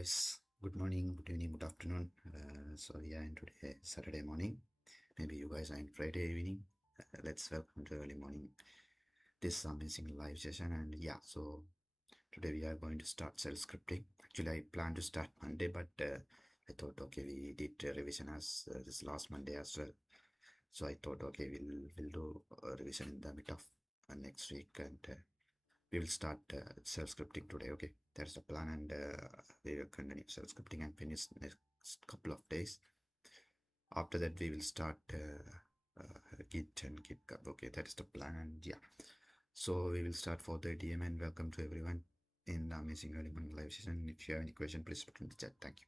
guys, good morning, good evening, good afternoon. So we are in today Saturday morning. Maybe you guys are in Friday evening. Let's welcome to early morning. This amazing live session, and so today we are going to start self-scripting. Actually, I planned to start Monday, but I thought okay, we did revision as this last Monday as well. So I thought okay, we'll do a revision in the mid of next week, and we will start self-scripting today. Okay, that's the plan, and we will continue self-scripting and finish next couple of days. After that we will start Git and GitHub. Okay, that is the plan, and so we will start for the DM, and welcome to everyone in the amazing early morning live session. If you have any question, please put in the chat. Thank you.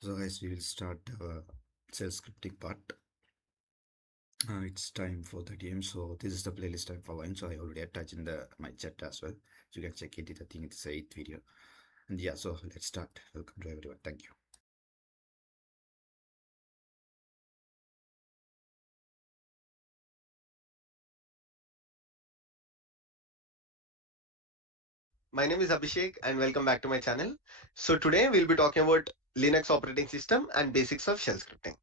So guys, we will start our self-scripting part. It's time for the game. So this is the playlist I'm following. So I already attached in the my chat as well. So you can check it. I think it's a 8th video. And yeah, so let's start. Welcome to everyone. Thank you. My name is Abhishek and welcome back to my channel. So today we'll be talking about Linux operating system and basics of shell scripting.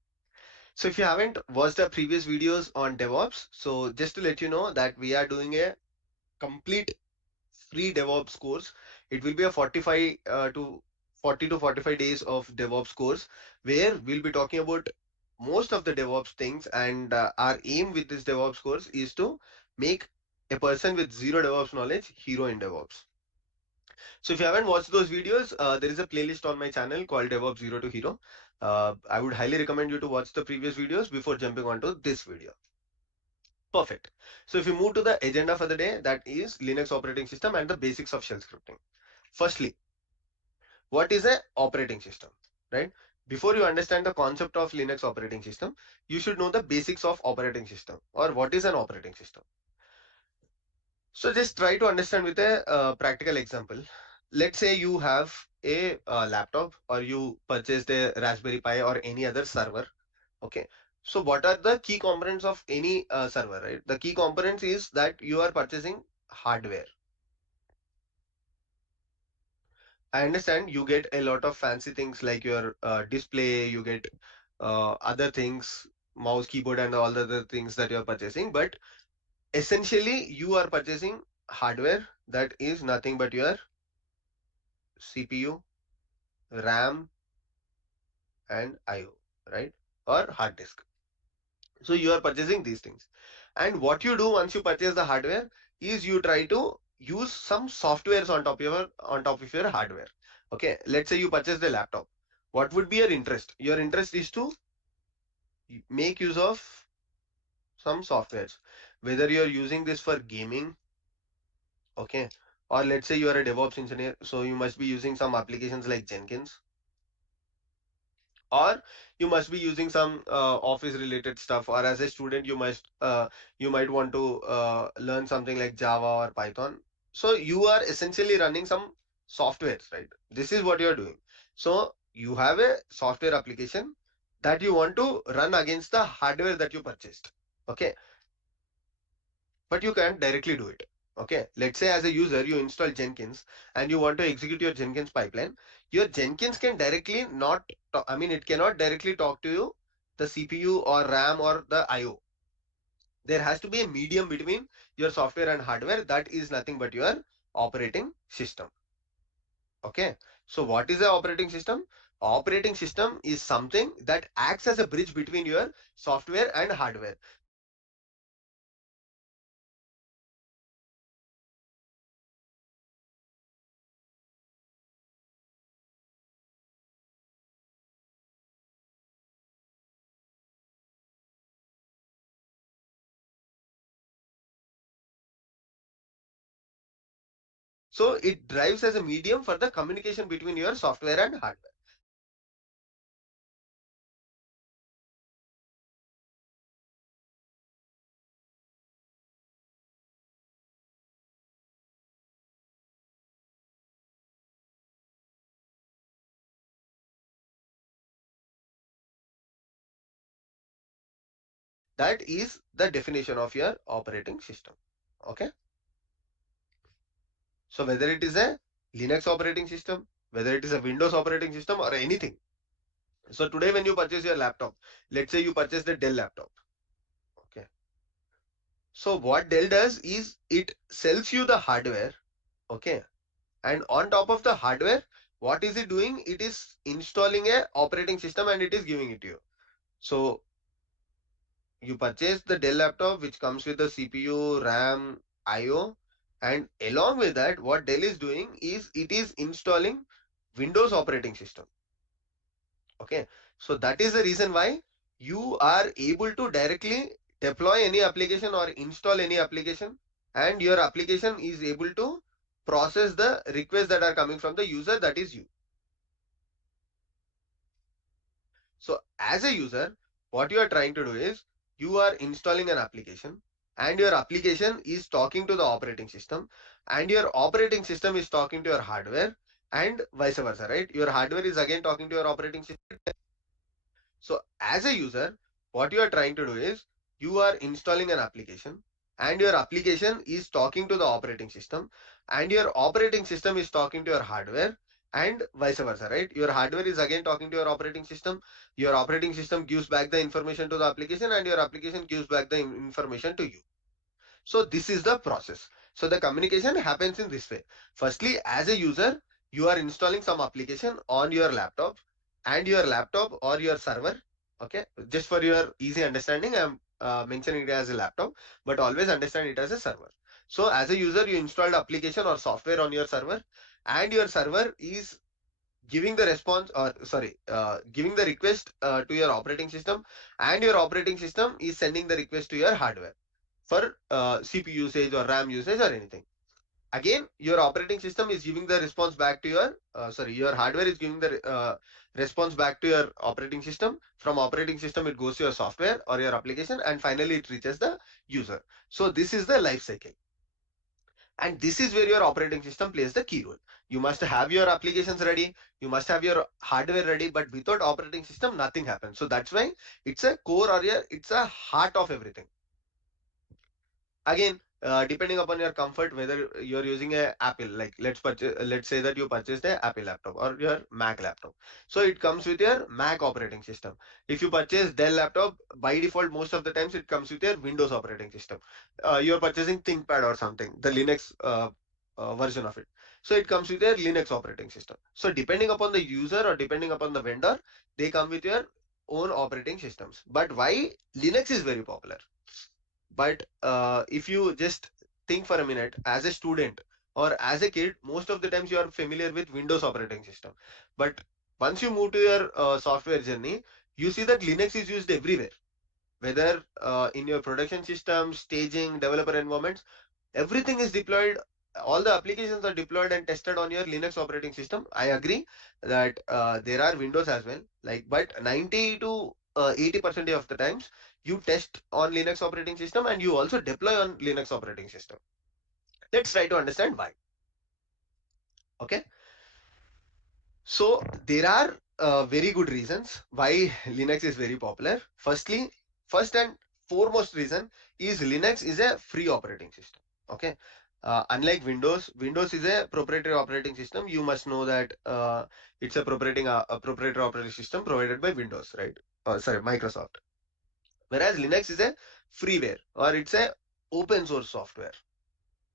So if you haven't watched the previous videos on DevOps, so just to let you know that we are doing a complete free DevOps course. It will be a 45 to 40 to 45 days of DevOps course where we'll be talking about most of the DevOps things, and our aim with this DevOps course is to make a person with zero DevOps knowledge hero in DevOps. So if you haven't watched those videos, there is a playlist on my channel called DevOps Zero to Hero. I would highly recommend you to watch the previous videos before jumping onto this video. Perfect. So if you move to the agenda for the day, that is Linux operating system and the basics of shell scripting. Firstly, what is a operating system, right? Before you understand the concept of Linux operating system, you should know the basics of operating system or what is an operating system. So just try to understand with a practical example. Let's say you have a laptop or you purchased a Raspberry Pi or any other server. Okay. So what are the key components of any server, right? The key components is that you are purchasing hardware. I understand you get a lot of fancy things like your display, you get other things, mouse, keyboard, and all the other things that you're purchasing. But essentially, you are purchasing hardware that is nothing but your CPU, RAM, and IO, right? Or hard disk. So you are purchasing these things. And what you do once you purchase the hardware is you try to use some softwares on top of your hardware. Okay, let's say you purchase the laptop. What would be your interest? Your interest is to make use of some softwares. Whether you're using this for gaming, okay, or let's say you are a DevOps engineer, so you must be using some applications like Jenkins, or you must be using some office related stuff, or as a student you might want to learn something like Java or Python. So you are essentially running some softwares, right? This is what you're doing. So you have a software application that you want to run against the hardware that you purchased. Okay, but you can't directly do it. Okay, let's say as a user you install Jenkins and you want to execute your Jenkins pipeline. Your Jenkins can directly not I mean it cannot directly talk to you the CPU or RAM or the IO. There has to be a medium between your software and hardware, that is nothing but your operating system. Okay, so what is the operating system? Operating system is something that acts as a bridge between your software and hardware. So it drives as a medium for the communication between your software and hardware. That is the definition of your operating system. Okay. So whether it is a Linux operating system, whether it is a Windows operating system or anything. So today when you purchase your laptop, let's say you purchase the Dell laptop. Okay. So what Dell does is it sells you the hardware. Okay. And on top of the hardware, what is it doing? It is installing a operating system and it is giving it to you. So you purchase the Dell laptop which comes with the CPU, RAM, IO, and along with that, what Dell is doing is it is installing Windows operating system. Okay, so that is the reason why you are able to directly deploy any application or install any application, and your application is able to process the requests that are coming from the user, that is you. So as a user, what you are trying to do is you are installing an application and your application is talking to the operating system and your operating system is talking to your hardware and vice versa, right? Your hardware is again talking to your operating system. So as a user, what you are trying to do is you are installing an application and your application is talking to the operating system and your operating system is talking to your hardware and vice versa, right? Your hardware is again talking to your operating system. Your operating system gives back the information to the application and your application gives back the information to you. So this is the process. So the communication happens in this way. Firstly, as a user, you are installing some application on your laptop and your laptop or your server. Okay, just for your easy understanding, I'm mentioning it as a laptop, but always understand it as a server. So as a user, you installed application or software on your server, and your server is giving the response or sorry giving the request to your operating system, and your operating system is sending the request to your hardware for CPU usage or RAM usage or anything. Again, your operating system is giving the response back to your your hardware is giving the response back to your operating system. From operating system it goes to your software or your application, and finally it reaches the user. So this is the life cycle, and this is where your operating system plays the key role. You must have your applications ready, you must have your hardware ready, but without operating system nothing happens. So that's why it's a core, or it's a heart of everything. Again, depending upon your comfort, whether you're using a Apple, like let's say that you purchased a Apple laptop or your Mac laptop. So it comes with your Mac operating system. If you purchase Dell laptop, by default, most of the times it comes with your Windows operating system. You're purchasing ThinkPad or something, the Linux version of it. So it comes with your Linux operating system. So depending upon the user or depending upon the vendor, they come with your own operating systems. But why Linux is very popular? But if you just think for a minute, as a student or as a kid, most of the times you are familiar with Windows operating system. But once you move to your software journey, you see that Linux is used everywhere, whether in your production systems, staging, developer environments, everything is deployed. All the applications are deployed and tested on your Linux operating system. I agree that there are Windows as well, like, but 90 to 80% of the times you test on Linux operating system and you also deploy on Linux operating system. Let's try to understand why. Okay, so there are very good reasons why Linux is very popular. First and foremost reason is Linux is a free operating system. Okay, unlike Windows, Windows is a proprietary operating system. You must know that it's a proprietary operating system provided by Windows, right? Sorry, Microsoft. Whereas Linux is a freeware or it's a open source software.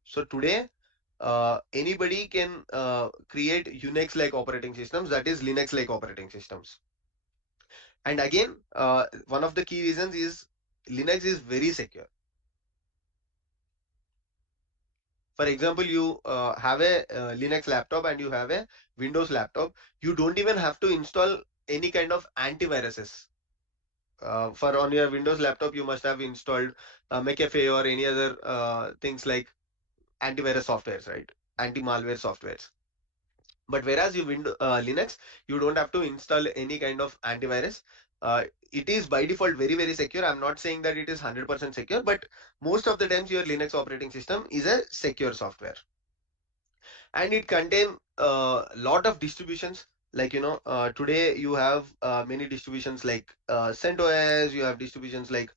So today, anybody can create Unix-like operating systems, that is Linux-like operating systems. And again, one of the key reasons is Linux is very secure. For example, you have a Linux laptop and you have a Windows laptop. You don't even have to install any kind of antiviruses. For on your Windows laptop, you must have installed McAfee or any other things like antivirus softwares, right? Anti-malware softwares. But whereas you Linux, you don't have to install any kind of antivirus. It is by default very secure. I'm not saying that it is 100% secure, but most of the times your Linux operating system is a secure software, and it contain a lot of distributions. Like today you have many distributions like CentOS. You have distributions like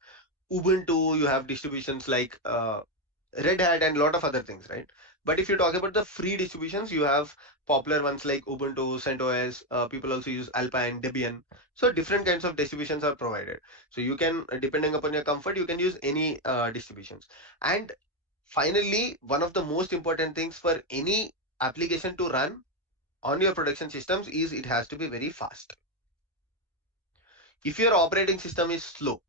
Ubuntu. You have distributions like Red Hat and a lot of other things, right? But if you talk about the free distributions, you have popular ones like Ubuntu, CentOS. People also use Alpine, Debian. So different kinds of distributions are provided. So you can, depending upon your comfort, you can use any distributions. And finally, one of the most important things for any application to run on your production systems is it has to be very fast. If your operating system is slow,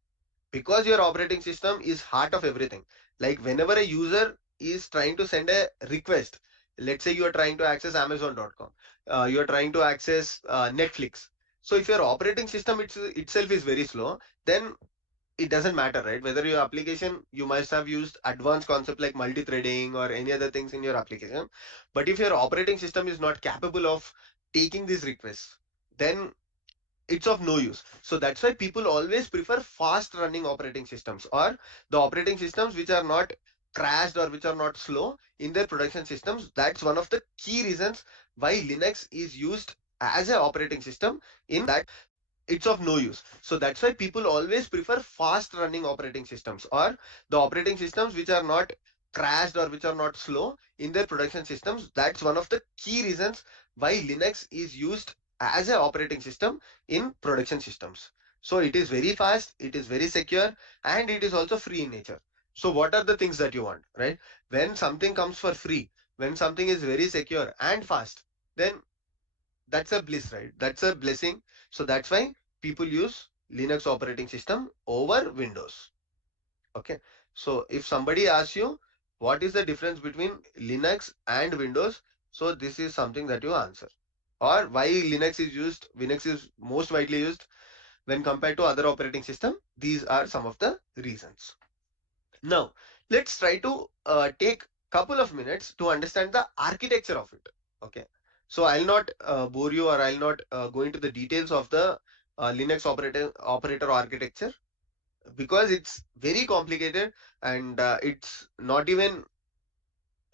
because your operating system is heart of everything, like whenever a user is trying to send a request, let's say you are trying to access amazon.com, you are trying to access Netflix. So if your operating system itself is very slow, then it doesn't matter, right? Whether your application, you must have used advanced concept like multi-threading or any other things in your application, but if your operating system is not capable of taking these requests, then it's of no use. So that's why people always prefer fast running operating systems or the operating systems which are not crashed or which are not slow in their production systems. That's one of the key reasons why Linux is used as an operating system in that it's of no use. So that's why people always prefer fast running operating systems or the operating systems which are not crashed or which are not slow in their production systems. That's one of the key reasons why Linux is used as an operating system in production systems. So it is very fast, it is very secure, and it is also free in nature. So what are the things that you want, right? When something comes for free, when something is very secure and fast, then that's a bliss, right? That's a blessing. So that's why people use Linux operating system over Windows. Okay. So if somebody asks you what is the difference between Linux and Windows, so this is something that you answer. Or why Linux is most widely used when compared to other operating system. These are some of the reasons. Now, let's try to take couple of minutes to understand the architecture of it. Okay. So I'll not bore you or I'll not go into the details of the Linux operator architecture because it's very complicated and it's not even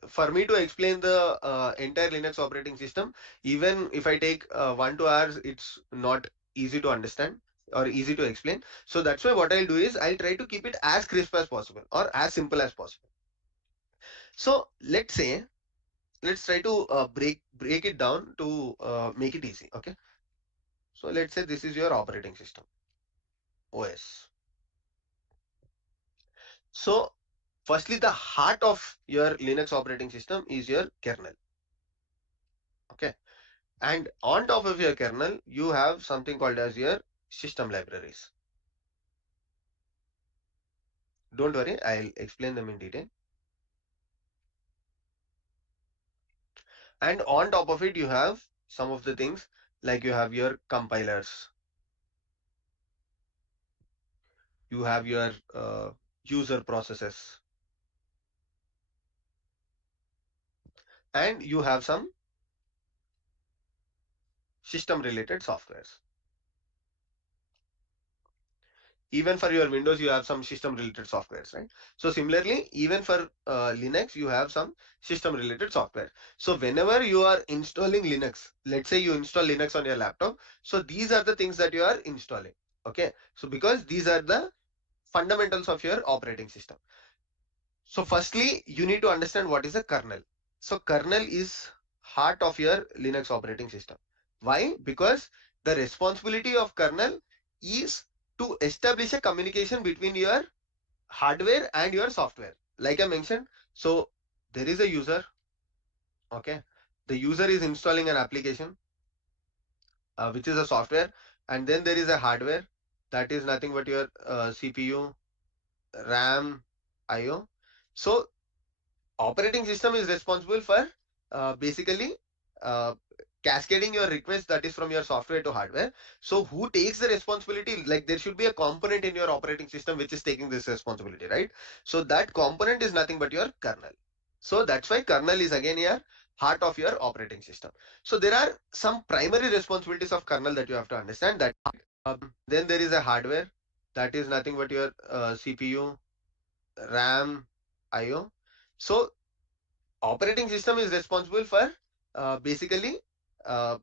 for me to explain the entire Linux operating system. Even if I take 1 2 hours, it's not easy to understand or easy to explain. So that's why what I'll do is I'll try to keep it as crisp as possible or as simple as possible. So let's try to break it down to make it easy. Okay. So let's say this is your operating system, OS. So firstly, the heart of your Linux operating system is your kernel. Okay. And on top of your kernel, you have something called as your system libraries. Don't worry, I'll explain them in detail. And on top of it, you have some of the things like you have your compilers, you have your user processes, and you have some system related softwares. Even for your Windows, you have some system related softwares, right? So similarly, even for Linux, you have some system related software. So whenever you are installing Linux, let's say you install Linux on your laptop, so these are the things that you are installing. Okay, so because these are the fundamentals of your operating system. So firstly, you need to understand what is a kernel. So kernel is heart of your Linux operating system. Why? Because the responsibility of kernel is to establish a communication between your hardware and your software. Like I mentioned, so there is a user, okay? The user is installing an application, which is a software, and then there is a hardware that is nothing but your CPU, RAM, IO. So operating system is responsible for basically uh, cascading your request that is from your software to hardware. So who takes the responsibility? Like there should be a component in your operating system which is taking this responsibility, right? So that component is nothing but your kernel. So that's why kernel is again your heart of your operating system. So there are some primary responsibilities of kernel that you have to understand. That then there is a hardware that is nothing but your CPU, RAM, IO. So operating system is responsible for basically uh,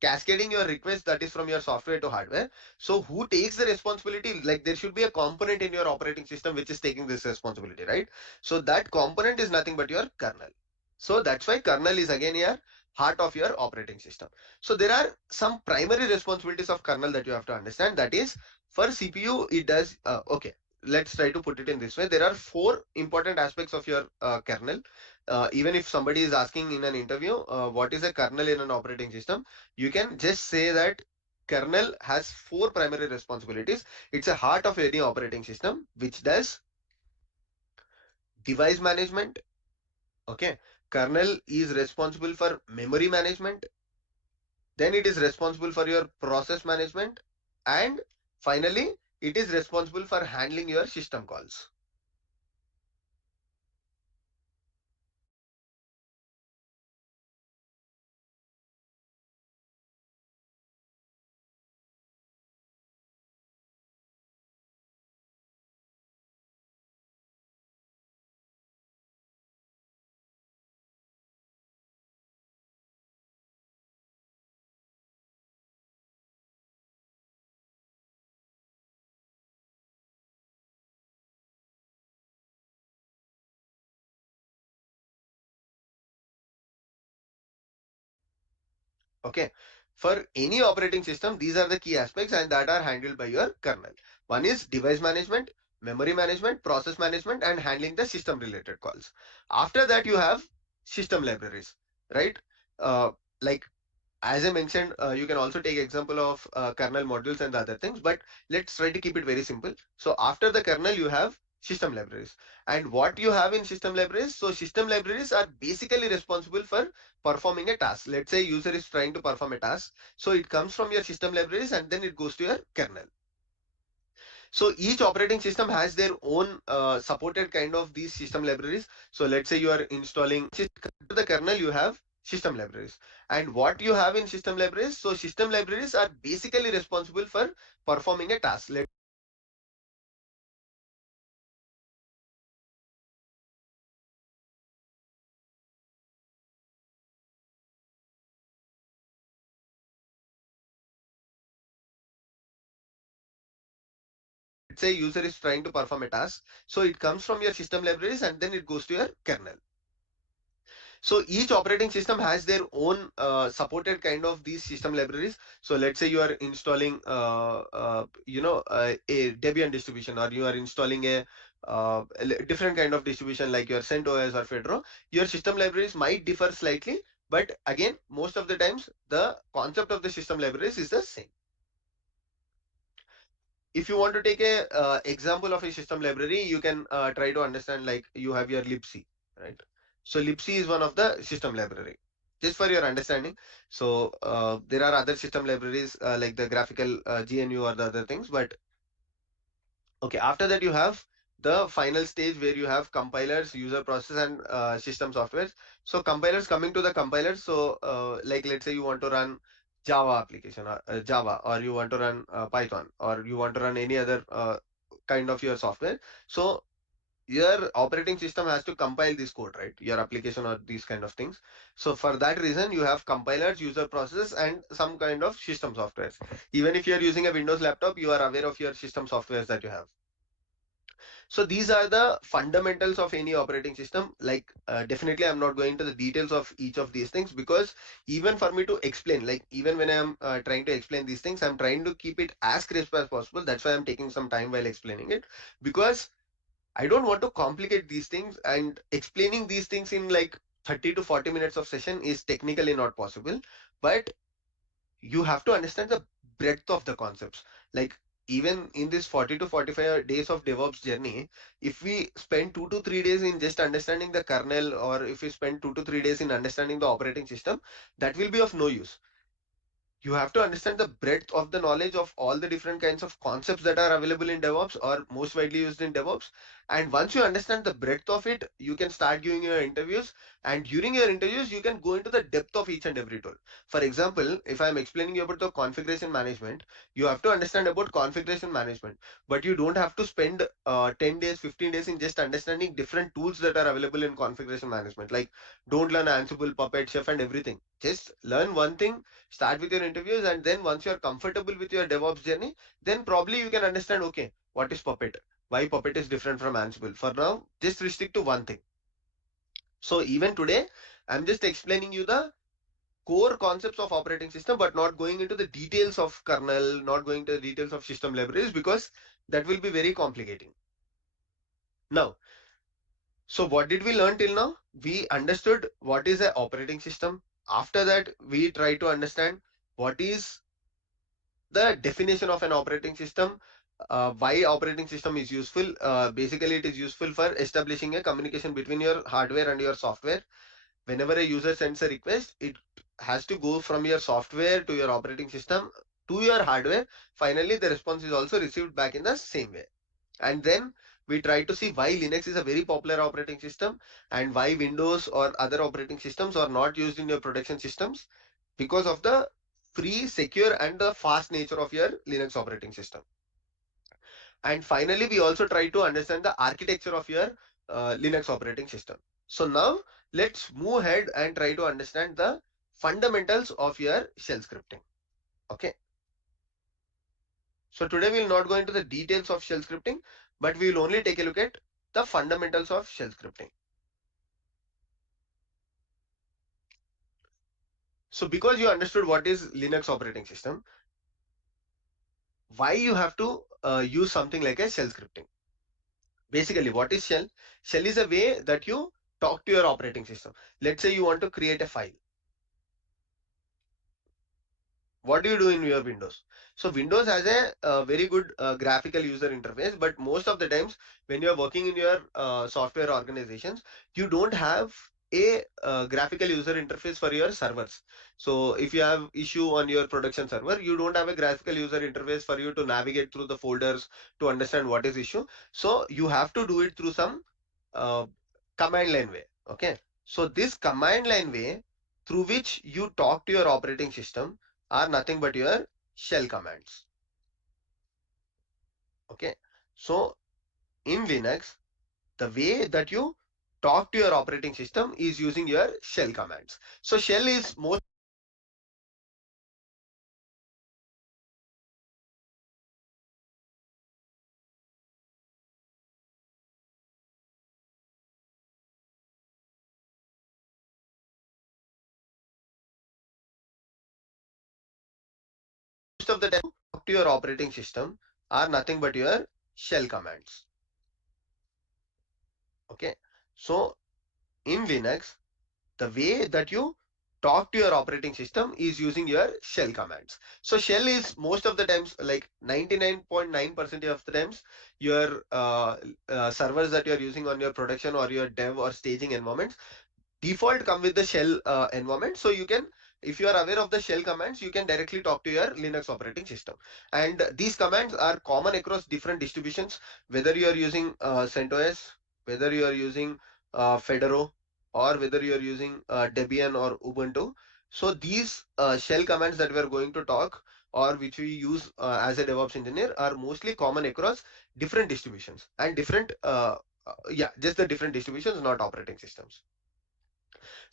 cascading your request that is from your software to hardware. So who takes the responsibility? Like there should be a component in your operating system which is taking this responsibility, right? So that component is nothing but your kernel. So that's why kernel is again your heart of your operating system. So there are some primary responsibilities of kernel that you have to understand. That is, for CPU it does okay, let's try to put it in this way. There are four important aspects of your kernel. Even if somebody is asking in an interview, what is a kernel in an operating system, you can just say that kernel has four primary responsibilities. It's a heart of any operating system which does device management. Okay, kernel is responsible for memory management, then it is responsible for your process management, and finally it is responsible for handling your system calls. Okay. For any operating system, these are the key aspects and that are handled by your kernel. One is device management, memory management, process management, and handling the system related calls. After that, you have system libraries, right? Uh, like as I mentioned, you can also take example of kernel modules and other things, but let's try to keep it very simple. So after the kernel, you have system libraries. And what you have in system libraries? So system libraries are basically responsible for performing a task. Let's say user is trying to perform a task. So it comes from your system libraries and then it goes to your kernel. So each operating system has their own supported kind of these system libraries. So let's say you are installing to the kernel, you have system libraries. And what you have in system libraries? So system libraries are basically responsible for performing a task. Let's say user is trying to perform a task. So it comes from your system libraries and then it goes to your kernel. So each operating system has their own supported kind of these system libraries. So let's say you are installing a Debian distribution, or you are installing a different kind of distribution like your CentOS or Fedora. Your system libraries might differ slightly, but again, most of the times the concept of the system libraries is the same. If you want to take a example of a system library, you can try to understand, like you have your libc, right? So libc is one of the system library, just for your understanding. So there are other system libraries like the graphical gnu or the other things, but okay, after that you have the final stage where you have compilers, user process, and system softwares. So compilers, coming to the compilers, so like let's say you want to run Java application, or Java, or you want to run Python, or you want to run any other kind of your software. So your operating system has to compile this code, right? Your application or these kind of things. So for that reason, you have compilers, user processes, and some kind of system softwares. Even if you are using a Windows laptop, you are aware of your system softwares that you have. So these are the fundamentals of any operating system. Like definitely I'm not going to the details of each of these things, because even for me to explain, like even when I'm trying to explain these things, I'm trying to keep it as crisp as possible. That's why I'm taking some time while explaining it, because I don't want to complicate these things, and explaining these things in like 30 to 40 minutes of session is technically not possible. But you have to understand the breadth of the concepts. Like even in this 40 to 45 days of DevOps journey, if we spend 2 to 3 days in just understanding the kernel, or if we spend 2 to 3 days in understanding the operating system, that will be of no use. You have to understand the breadth of the knowledge of all the different kinds of concepts that are available in DevOps, or most widely used in DevOps. And once you understand the breadth of it, you can start giving your interviews. And during your interviews, you can go into the depth of each and every tool. For example, if I'm explaining you about the configuration management, you have to understand about configuration management. But you don't have to spend 10 days, 15 days in just understanding different tools that are available in configuration management. Like, don't learn Ansible, Puppet, Chef, and everything. Just learn one thing, start with your interviews, and then once you're comfortable with your DevOps journey, then probably you can understand, okay, what is Puppet, why Puppet is different from Ansible. For now, just restrict to one thing. So even today, I'm just explaining you the core concepts of operating system, but not going into the details of kernel, not going to the details of system libraries, because that will be very complicating. Now, so what did we learn till now? We understood what is an operating system. After that, we try to understand what is the definition of an operating system, why operating system is useful. Basically, it is useful for establishing a communication between your hardware and your software. Whenever a user sends a request, it has to go from your software to your operating system to your hardware. Finally, the response is also received back in the same way. And then we try to see why Linux is a very popular operating system, and why Windows or other operating systems are not used in your production systems, because of the free, secure, and the fast nature of your Linux operating system. And finally, we also try to understand the architecture of your Linux operating system. So now let's move ahead and try to understand the fundamentals of your shell scripting. Okay. So today we'll not go into the details of shell scripting, but we will only take a look at the fundamentals of shell scripting. So because you understood what is Linux operating system, why you have to use something like a shell scripting? Basically, what is shell? Shell is a way that you talk to your operating system. Let's say you want to create a file. What do you do in your Windows? So Windows has a very good graphical user interface, but most of the times when you're working in your software organizations, you don't have a graphical user interface for your servers. So if you have issue on your production server, you don't have a graphical user interface for you to navigate through the folders to understand what is issue. So you have to do it through some uh, command line way. Okay. So this command line way through which you talk to your operating system are nothing but your shell commands. Okay. So in Linux, the way that you talk to your operating system is using your shell commands. So shell is most of the time talk to your operating system are nothing but your shell commands. Okay. So in Linux, the way that you talk to your operating system is using your shell commands. So shell is most of the times, like 99.9% of the times, your servers that you're using on your production or your dev or staging environments default come with the shell environment. So you can, if you are aware of the shell commands, you can directly talk to your Linux operating system. And these commands are common across different distributions, whether you are using CentOS, whether you are using Fedora, or whether you are using Debian or Ubuntu. So these shell commands that we are going to talk, or which we use as a DevOps engineer, are mostly common across different distributions and different yeah, just the different distributions, not operating systems.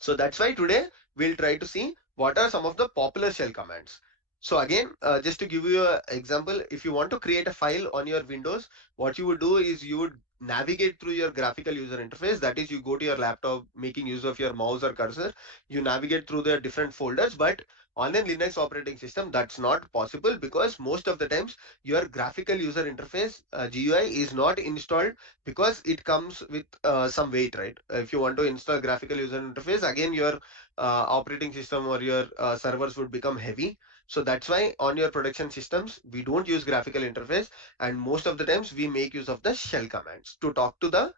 So that's why today we'll try to see what are some of the popular shell commands. So again, just to give you an example, if you want to create a file on your Windows, what you would do is you would navigate through your graphical user interface. That is, you go to your laptop making use of your mouse or cursor, you navigate through the different folders. But on a Linux operating system, that's not possible, because most of the times your graphical user interface GUI is not installed, because it comes with some weight, right? If you want to install graphical user interface, again your operating system or your servers would become heavy. So that's why on your production systems we don't use graphical interface, and most of the times we make use of the shell commands to talk to the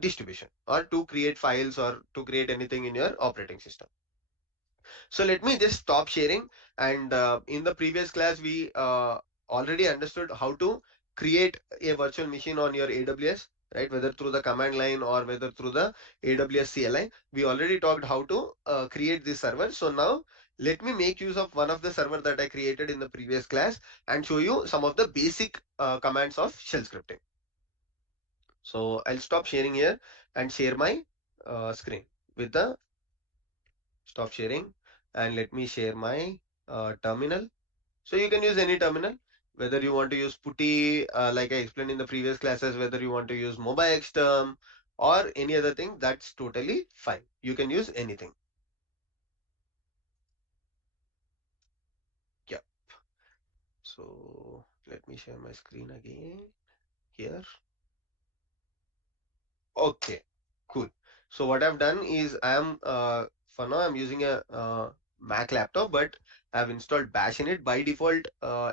distribution, or to create files, or to create anything in your operating system. So let me just stop sharing. And in the previous class, we already understood how to create a virtual machine on your AWS, right? Whether through the command line or whether through the AWS CLI. We already talked how to create this server. So now let me make use of one of the server that I created in the previous class and show you some of the basic commands of shell scripting. So I'll stop sharing here and share my screen with the stop sharing, and let me share my terminal. So you can use any terminal, whether you want to use putty, like I explained in the previous classes, whether you want to use MobiXterm or any other thing, that's totally fine. You can use anything. Yeah. So let me share my screen again here. Okay, cool. So what I've done is for now I'm using a Mac laptop, but I've installed Bash in it. By default,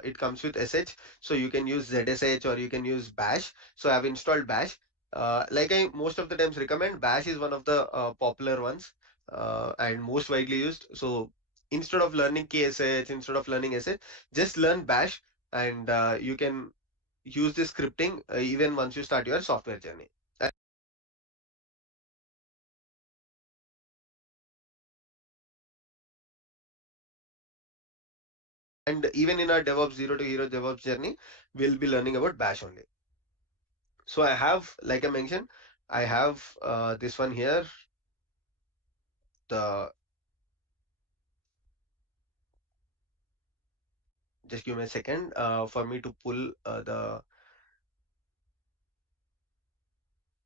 it comes with SH, so you can use ZSH or you can use Bash. So I've installed Bash. Like I most of the times recommend, Bash is one of the popular ones and most widely used. So instead of learning KSH, instead of learning SH, just learn Bash, and you can use this scripting even once you start your software journey. And even in our DevOps zero to hero DevOps journey, we'll be learning about Bash only. So I have, like I mentioned, I have this one here. The Just give me a second for me to pull the.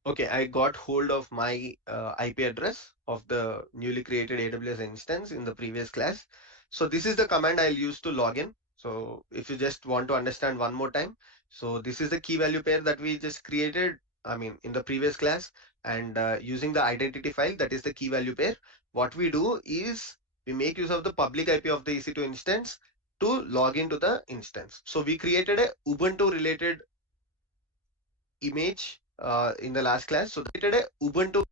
Okay, I got hold of my IP address of the newly created AWS instance in the previous class. So this is the command I'll use to log in. So if you just want to understand one more time, so this is the key value pair that we just created, I mean, in the previous class, and using the identity file, that is the key value pair. What we do is we make use of the public IP of the EC2 instance to log into the instance. So we created a Ubuntu related image in the last class. So created a Ubuntu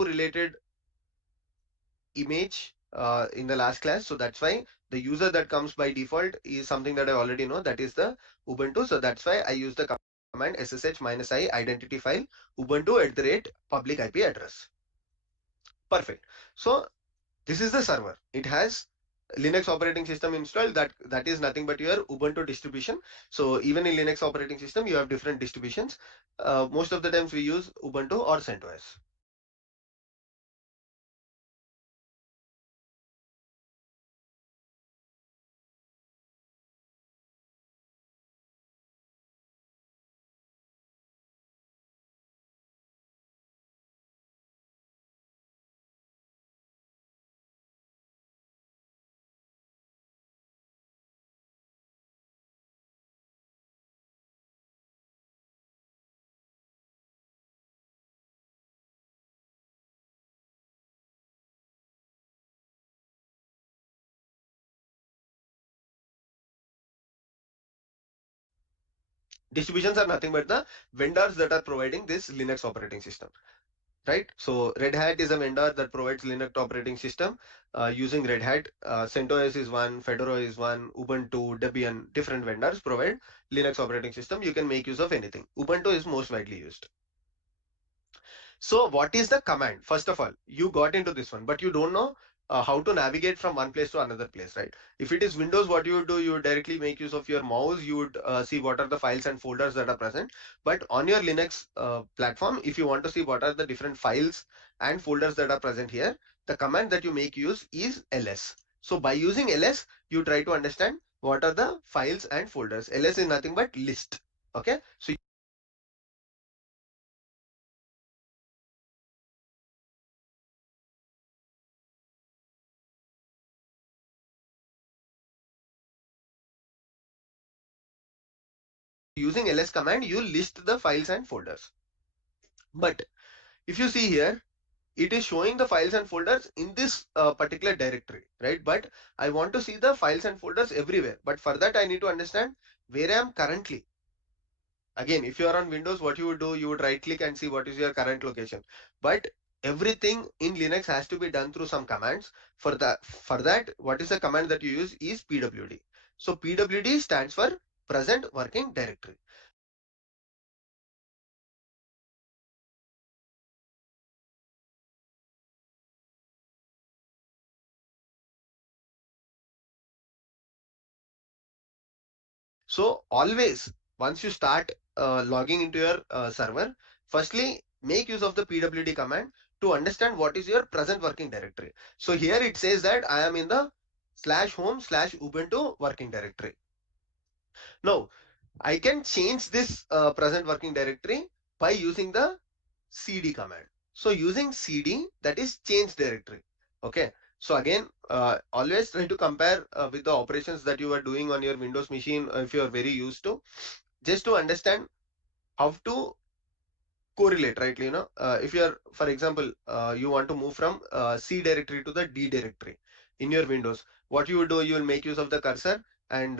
related image in the last class. So that's why the user that comes by default is something that I already know, that is the Ubuntu. So that's why I use the command ssh-i identity file Ubuntu at the rate public IP address. Perfect. So this is the server. It has Linux operating system installed, that is nothing but your Ubuntu distribution. So even in Linux operating system, you have different distributions. Most of the times we use Ubuntu or CentOS. Distributions are nothing but the vendors that are providing this Linux operating system, right? So Red Hat is a vendor that provides Linux operating system using Red Hat. CentOS is one, Fedora is one, Ubuntu, Debian, different vendors provide Linux operating system. You can make use of anything. Ubuntu is most widely used. So what is the command? First of all, you got into this one, but you don't know how to navigate from one place to another place, right? If it is Windows, what you would do, you would directly make use of your mouse. You would see what are the files and folders that are present. But on your Linux platform, if you want to see what are the different files and folders that are present here, the command that you make use is ls. So by using ls, you try to understand what are the files and folders. Ls is nothing but list. Okay. So using ls command, you list the files and folders. But if you see here, it is showing the files and folders in this particular directory, right? But I want to see the files and folders everywhere. But for that, I need to understand where I am currently. Again, if you are on Windows, what you would do, you would right click and see what is your current location. But everything in Linux has to be done through some commands. For that, what is the command that you use is pwd. So pwd stands for present working directory. So always, once you start logging into your server, firstly make use of the pwd command to understand what is your present working directory. So here it says that I am in the /home/ubuntu working directory. Now I can change this present working directory by using the cd command. So using cd, that is change directory. Okay. So again, always try to compare with the operations that you are doing on your Windows machine if you are very used to, just to understand how to correlate, right? If you are, for example, you want to move from C directory to the D directory in your Windows, what you will do, you will make use of the cursor and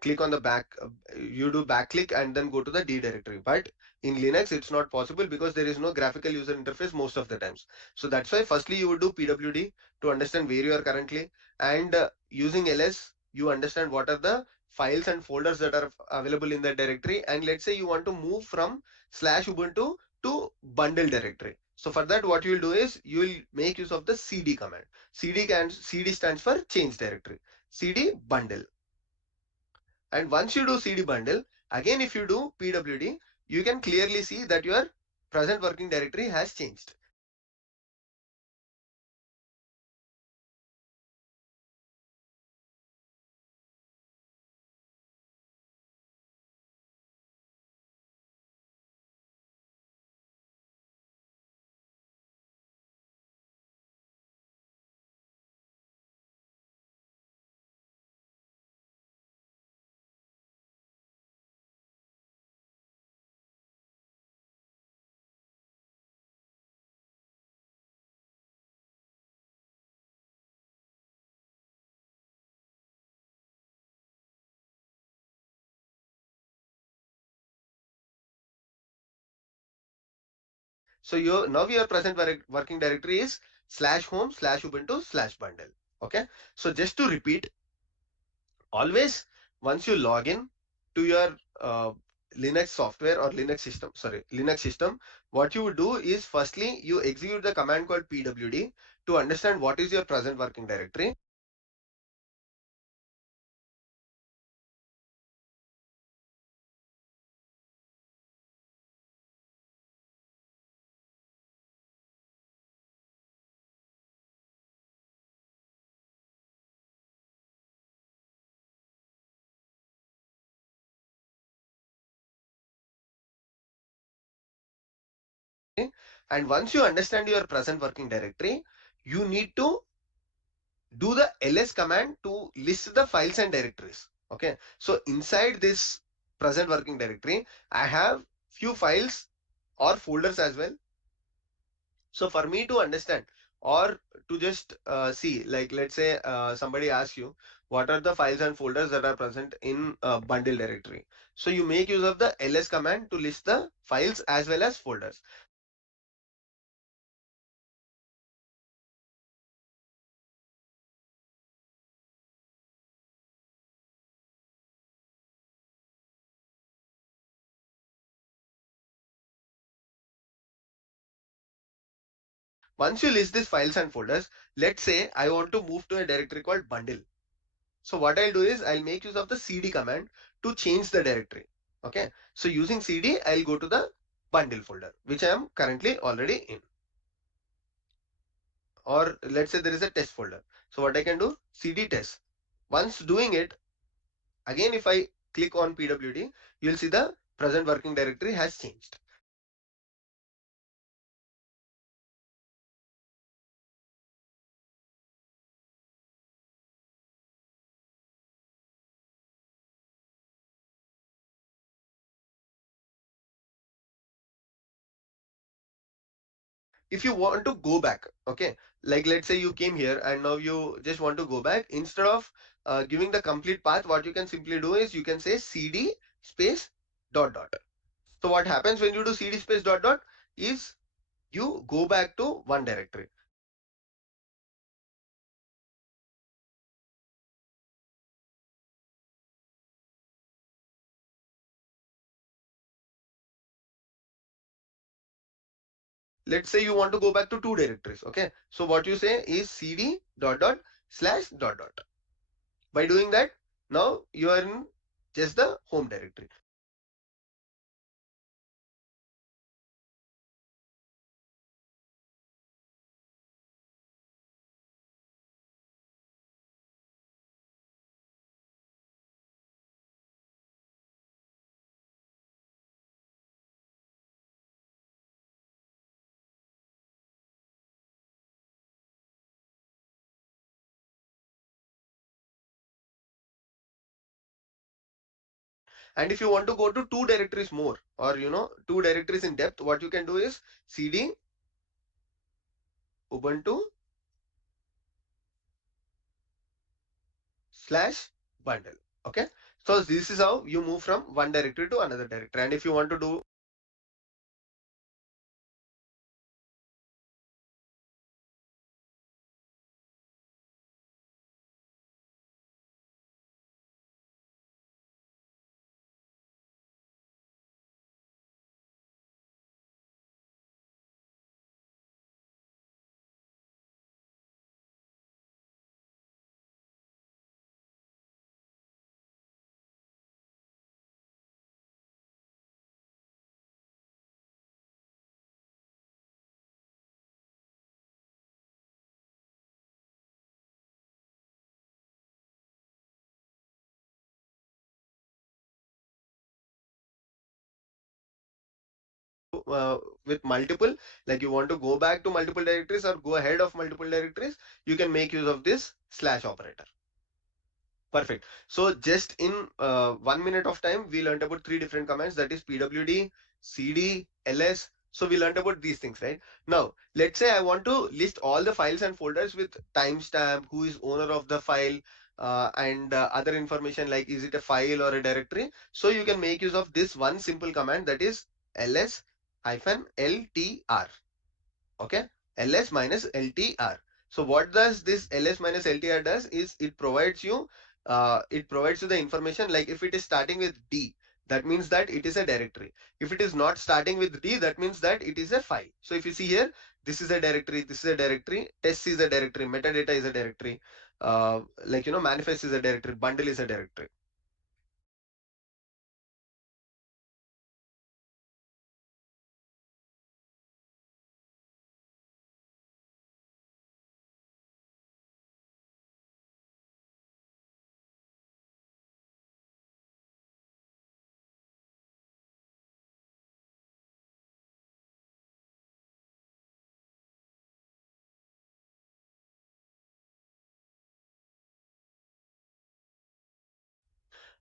click on the back, you do back click and then go to the D directory. But in Linux, it's not possible because there is no graphical user interface most of the times. So that's why firstly you would do pwd to understand where you are currently, and using ls, you understand what are the files and folders that are available in that directory. And let's say you want to move from /ubuntu to bundle directory. So for that, what you will do is you will make use of the cd command. Cd stands for change directory. Cd bundle. And once you do cd bundle, again if you do pwd, you can clearly see that your present working directory has changed. So now your present working directory is /home/ubuntu/bundle. Okay. So just to repeat, always once you log in to your Linux software or Linux system, what you would do is firstly you execute the command called pwd to understand what is your present working directory. directory. And once you understand your present working directory, you need to do the ls command to list the files and directories. Okay, so inside this present working directory, I have few files or folders as well. So for me to understand or to just see, like let's say somebody asks you what are the files and folders that are present in bundle directory. So you make use of the ls command to list the files as well as folders. Once you list these files and folders, let's say I want to move to a directory called bundle. So what I'll do is I'll make use of the cd command to change the directory. Okay, so using cd, I'll go to the bundle folder, which I am currently already in. Or let's say there is a test folder. So what I can do, cd test. Once doing it, again if I click on pwd, you'll see the present working directory has changed. If you want to go back, okay, like let's say you came here and now you just want to go back, instead of giving the complete path, what you can simply do is you can say cd space dot dot. So what happens when you do cd space dot dot is you go back to one directory. Let's say you want to go back to two directories. Okay, so what you say is cd dot dot slash dot dot. By doing that, now you are in just the home directory. And if you want to go to two directories more, or two directories in depth, what you can do is cd ubuntu slash bundle. Okay, so this is how you move from one directory to another directory. And if you want to do uh, with multiple, like you want to go back to multiple directories or go ahead of multiple directories, you can make use of this slash operator. Perfect. So just in 1 minute of time, we learned about three different commands, that is pwd, cd, ls. So we learned about these things, right? Now, let's say I want to list all the files and folders with timestamp, who is owner of the file, and other information like is it a file or a directory. So you can make use of this one simple command, that is ls hyphen ltr. Okay, ls minus ltr. So what does this ls minus ltr does is it provides you the information, like if it is starting with d, that means that it is a directory. If it is not starting with d, that means that it is a file. So if you see here, this is a directory, this is a directory, test is a directory, metadata is a directory, like manifest is a directory, bundle is a directory.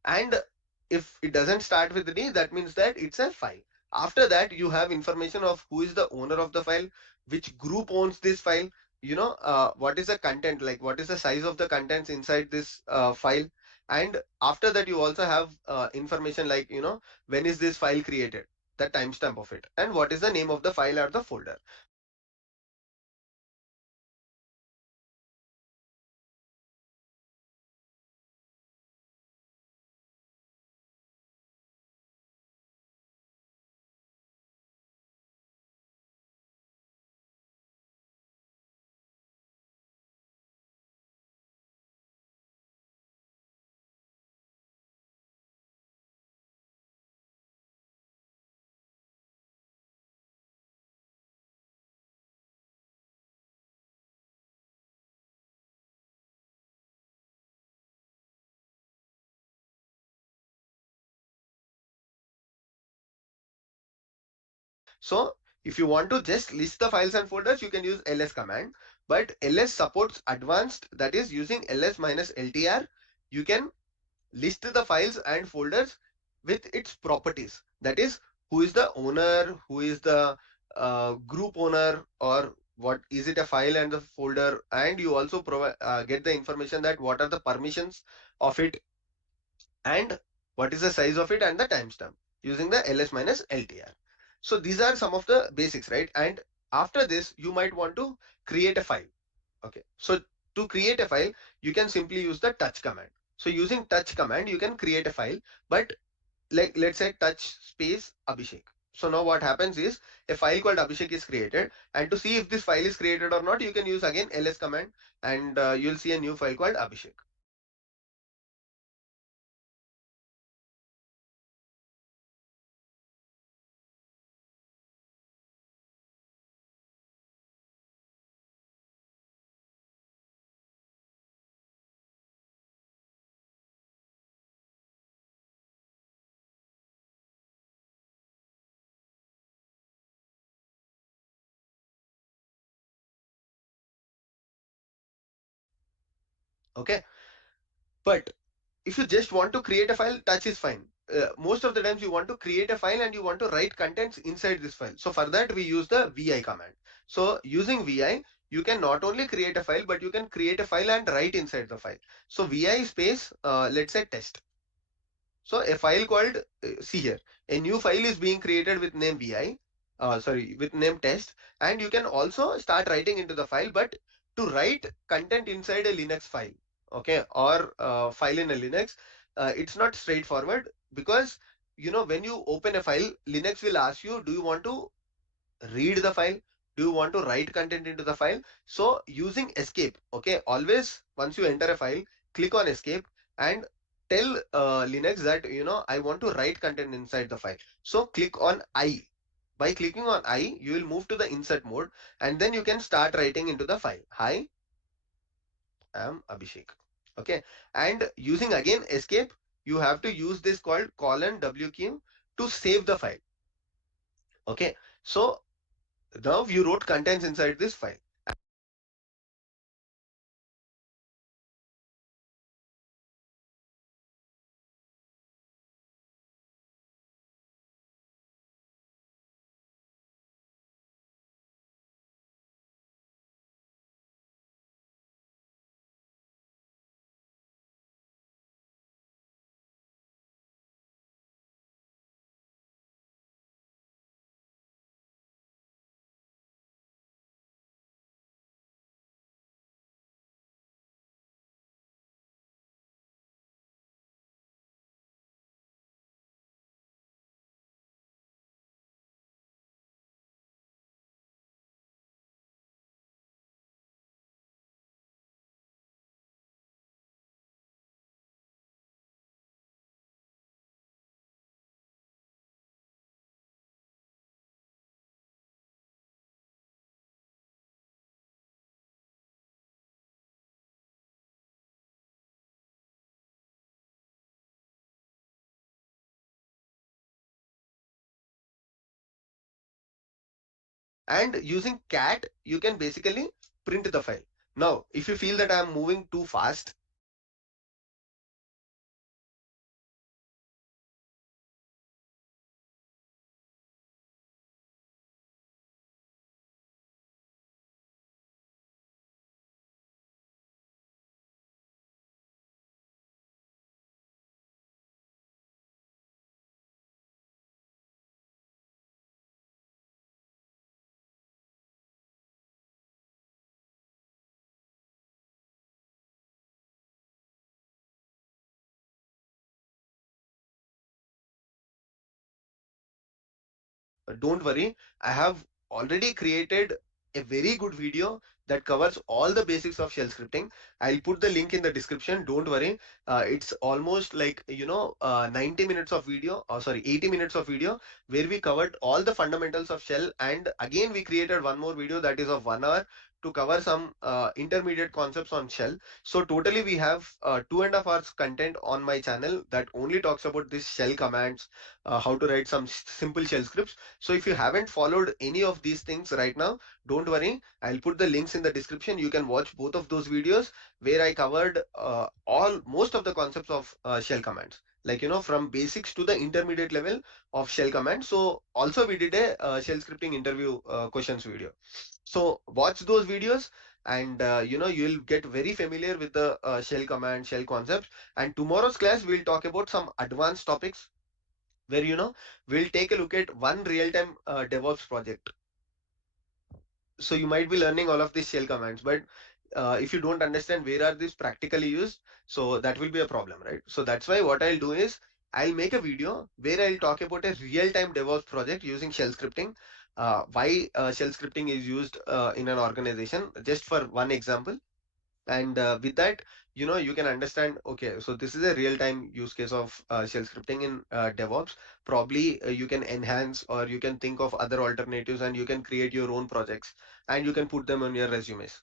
And if it doesn't start with D, that means that it's a file. After that, you have information of who is the owner of the file, which group owns this file, what is the content, like what is the size of the contents inside this file. And after that, you also have information like, when is this file created, the timestamp of it, and what is the name of the file or the folder. So if you want to just list the files and folders, you can use ls command. But ls supports advanced, that is using ls minus ltr, you can list the files and folders with its properties. That is, who is the owner, who is the group owner, or what is it a file and the folder. And you also provide get the information that what are the permissions of it, and what is the size of it, and the timestamp using the ls minus ltr. So these are some of the basics, right? And after this, you might want to create a file. Okay, so to create a file, you can simply use the touch command. So using touch command, you can create a file, but like let's say touch space Abhishek. So now what happens is a file called Abhishek is created, and to see if this file is created or not, you can use again ls command, and you'll see a new file called Abhishek. Okay, but if you just want to create a file, touch is fine. Most of the times you want to create a file and you want to write contents inside this file. So for that we use the vi command. So using vi, you can not only create a file, but you can create a file and write inside the file. So vi space, let's say test. So a file called, see here, a new file is being created with name vi, with name test, and you can also start writing into the file. But to write content inside a Linux file, okay, or file in a Linux, it's not straightforward, because when you open a file, Linux will ask you, do you want to read the file, do you want to write content into the file. So using escape, okay, always once you enter a file, click on escape and tell Linux that I want to write content inside the file. So click on I. By clicking on I, you will move to the insert mode, and then you can start writing into the file. Hi, I'm Abhishek. Okay, and using again escape, you have to use this called colon wq to save the file. Okay, so now you wrote contents inside this file. And using cat, you can basically print the file. Now if you feel that I'm moving too fast, don't worry, I have already created a very good video that covers all the basics of shell scripting. I'll put the link in the description. Don't worry. It's almost like 90 minutes of video, or sorry, 80 minutes of video where we covered all the fundamentals of shell. And again, we created one more video that is of 1 hour to cover some intermediate concepts on shell. So totally we have 2.5 hours content on my channel that only talks about this shell commands, how to write some simple shell scripts. So if you haven't followed any of these things right now, don't worry. I'll put the links in the description. You can watch both of those videos where I covered most of the concepts of shell commands. Like, from basics to the intermediate level of shell commands. So also we did a shell scripting interview questions video. So watch those videos, and you'll get very familiar with the shell command, shell concepts. And tomorrow's class we'll talk about some advanced topics where we'll take a look at one real-time DevOps project. So you might be learning all of these shell commands, but if you don't understand where are these practically used, so that will be a problem, right? So that's why what I'll do is I'll make a video where I'll talk about a real-time DevOps project using shell scripting, why shell scripting is used in an organization, just for one example. And with that, you can understand, okay, so this is a real-time use case of shell scripting in DevOps. Probably you can enhance, or you can think of other alternatives, and you can create your own projects and you can put them on your resumes.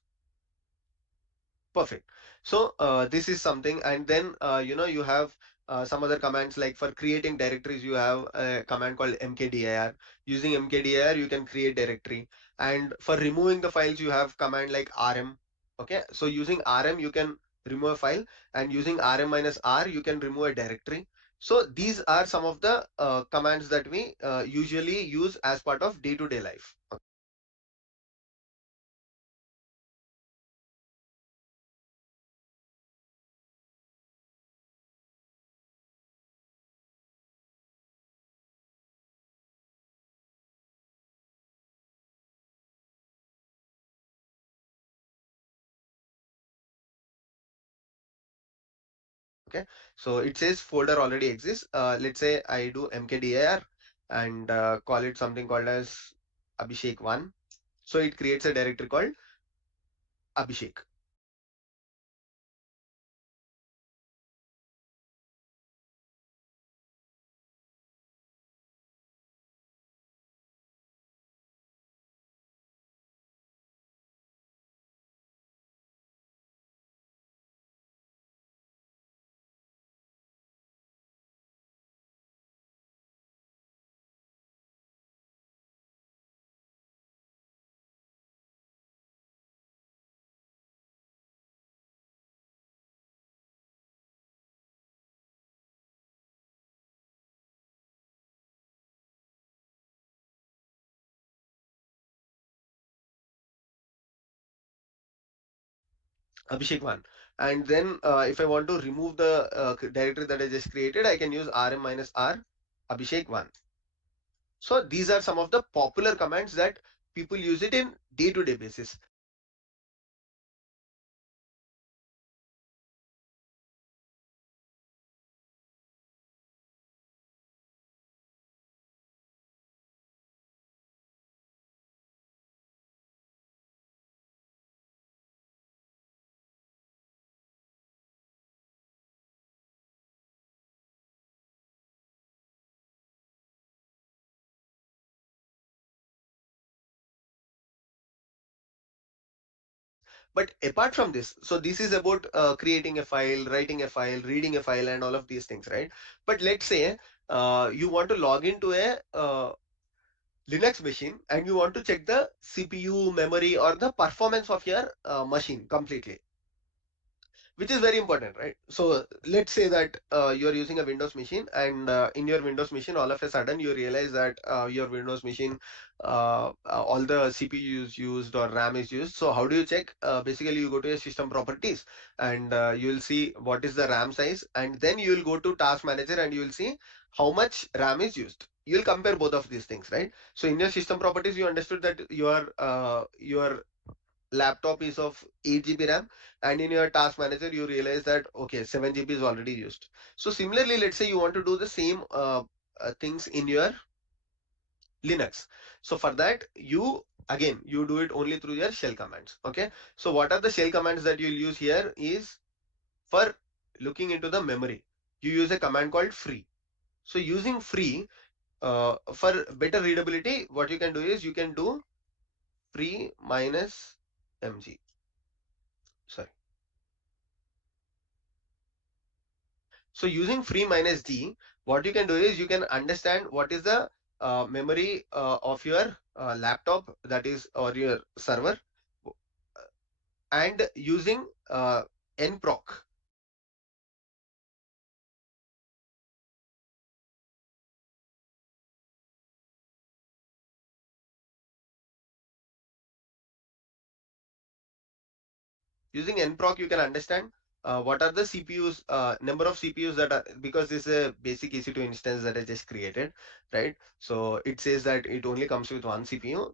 Perfect. So this is something, and then you have some other commands, like for creating directories, you have a command called mkdir. Using mkdir, you can create directory, and for removing the files, you have command like rm. Okay, so using rm, you can remove a file, and using rm minus r, you can remove a directory. So these are some of the commands that we usually use as part of day-to-day life. Okay, so it says folder already exists. Let's say I do mkdir and call it something called as Abhishek1. So it creates a directory called Abhishek. Abhishek1. And then if I want to remove the directory that I just created, I can use rm minus r Abhishek1. So these are some of the popular commands that people use it in day-to-day basis. But apart from this, so this is about creating a file, writing a file, reading a file, and all of these things, right? But let's say you want to log into a Linux machine and you want to check the CPU, memory, or the performance of your machine completely, which is very important, right? So let's say that you're using a Windows machine, and in your Windows machine, all of a sudden you realize that your Windows machine, all the CPU is used or RAM is used. So how do you check? Basically, you go to your system properties, and you'll see what is the RAM size, and then you'll go to Task Manager and you'll see how much RAM is used. You'll compare both of these things, right? So in your system properties, you understood that your laptop is of 8 GB RAM, and in your task manager you realize that okay, 7 GB is already used. So similarly, let's say you want to do the same things in your Linux. So for that, you do it only through your shell commands. Okay. So what are the shell commands that you'll use here is for looking into the memory. You use a command called free. So using free, for better readability, what you can do is you can do free minus mg. Sorry. So using free minus g, what you can do is you can understand what is the memory of your laptop, that is, or your server, and using nproc. Using nproc, you can understand what are the CPUs, number of CPUs that are, because this is a basic EC2 instance that I just created, right? So it says that it only comes with one CPU.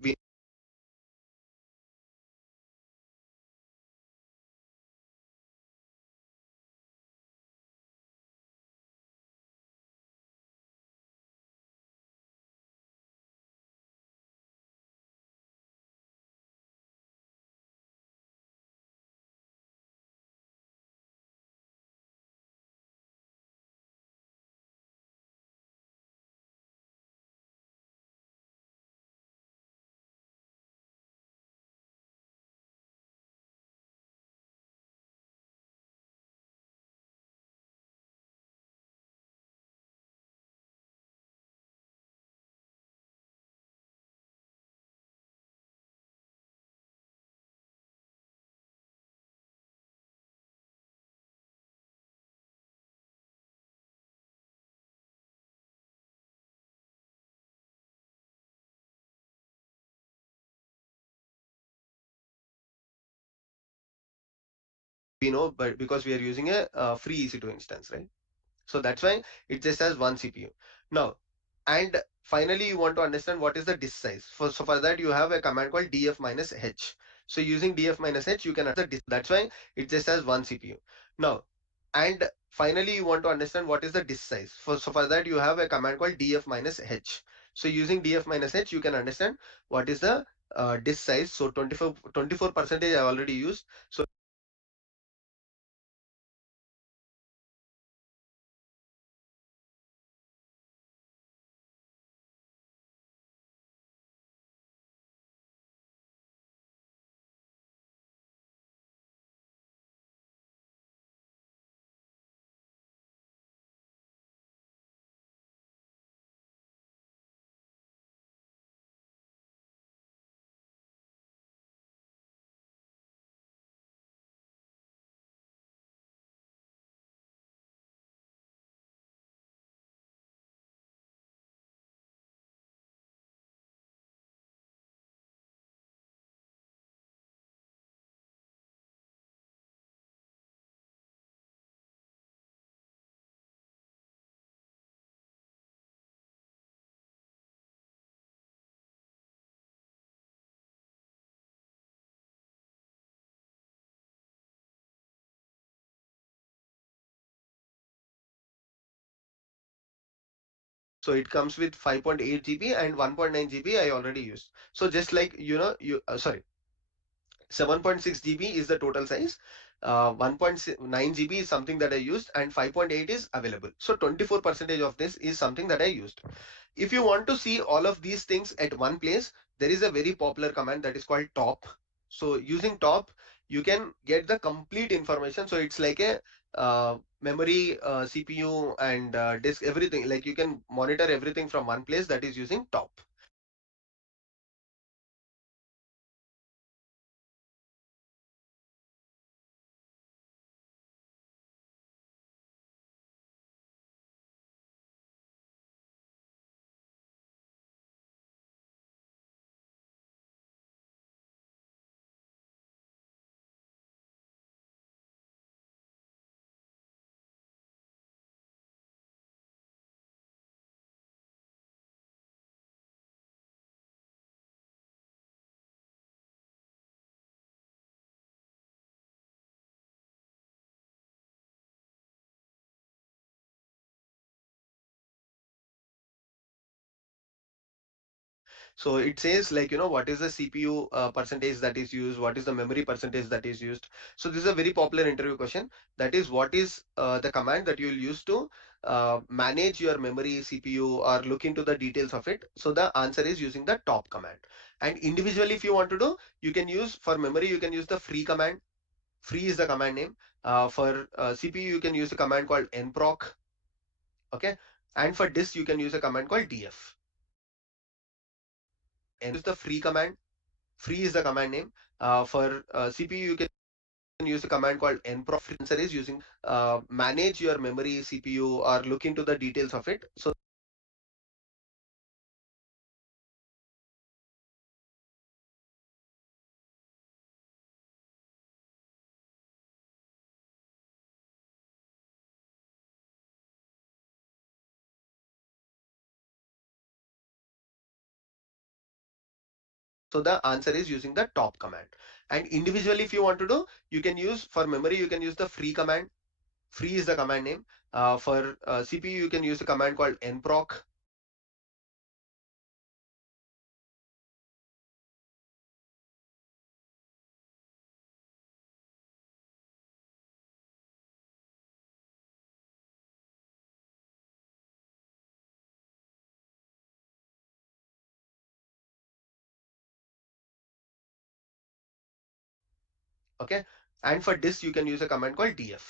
We know, but because we are using a free EC2 instance, right? So that's why it just has one CPU. Now, and finally, you want to understand what is the disk size. So for that, you have a command called df minus h. So using df minus h, you can the disk. That's why it just has one CPU. Now, and finally, you want to understand what is the disk size. So for that, you have a command called df minus h. So using df minus h, you can understand what is the disk size. So 24% I already used. So So it comes with 5.8 GB and 1.9 GB I already used. So just like, sorry, 7.6 GB is the total size. 1.9 GB is something that I used, and 5.8 is available. So 24% of this is something that I used. If you want to see all of these things at one place, there is a very popular command that is called top. So using top, you can get the complete information. So it's like a memory, CPU, and disk, everything. Like you can monitor everything from one place, that is using top. So it says like, what is the CPU percentage that is used, what is the memory percentage that is used. So this is a very popular interview question. That is, what is the command that you will use to manage your memory CPU or look into the details of it. So the answer is using the top command. And individually, if you want to do, you can use for memory, you can use the free command. Free is the command name. For CPU, you can use a command called nproc. Okay. And for disk, you can use a command called df. And use the free command. Free is the command name. For CPU, you can use a command called nproc. Answer is using manage your memory CPU or look into the details of it. So the answer is using the top command. And individually, if you want to do, you can use for memory, you can use the free command. Free is the command name. For CPU, you can use a command called nproc. Okay. And for disk, you can use a command called df.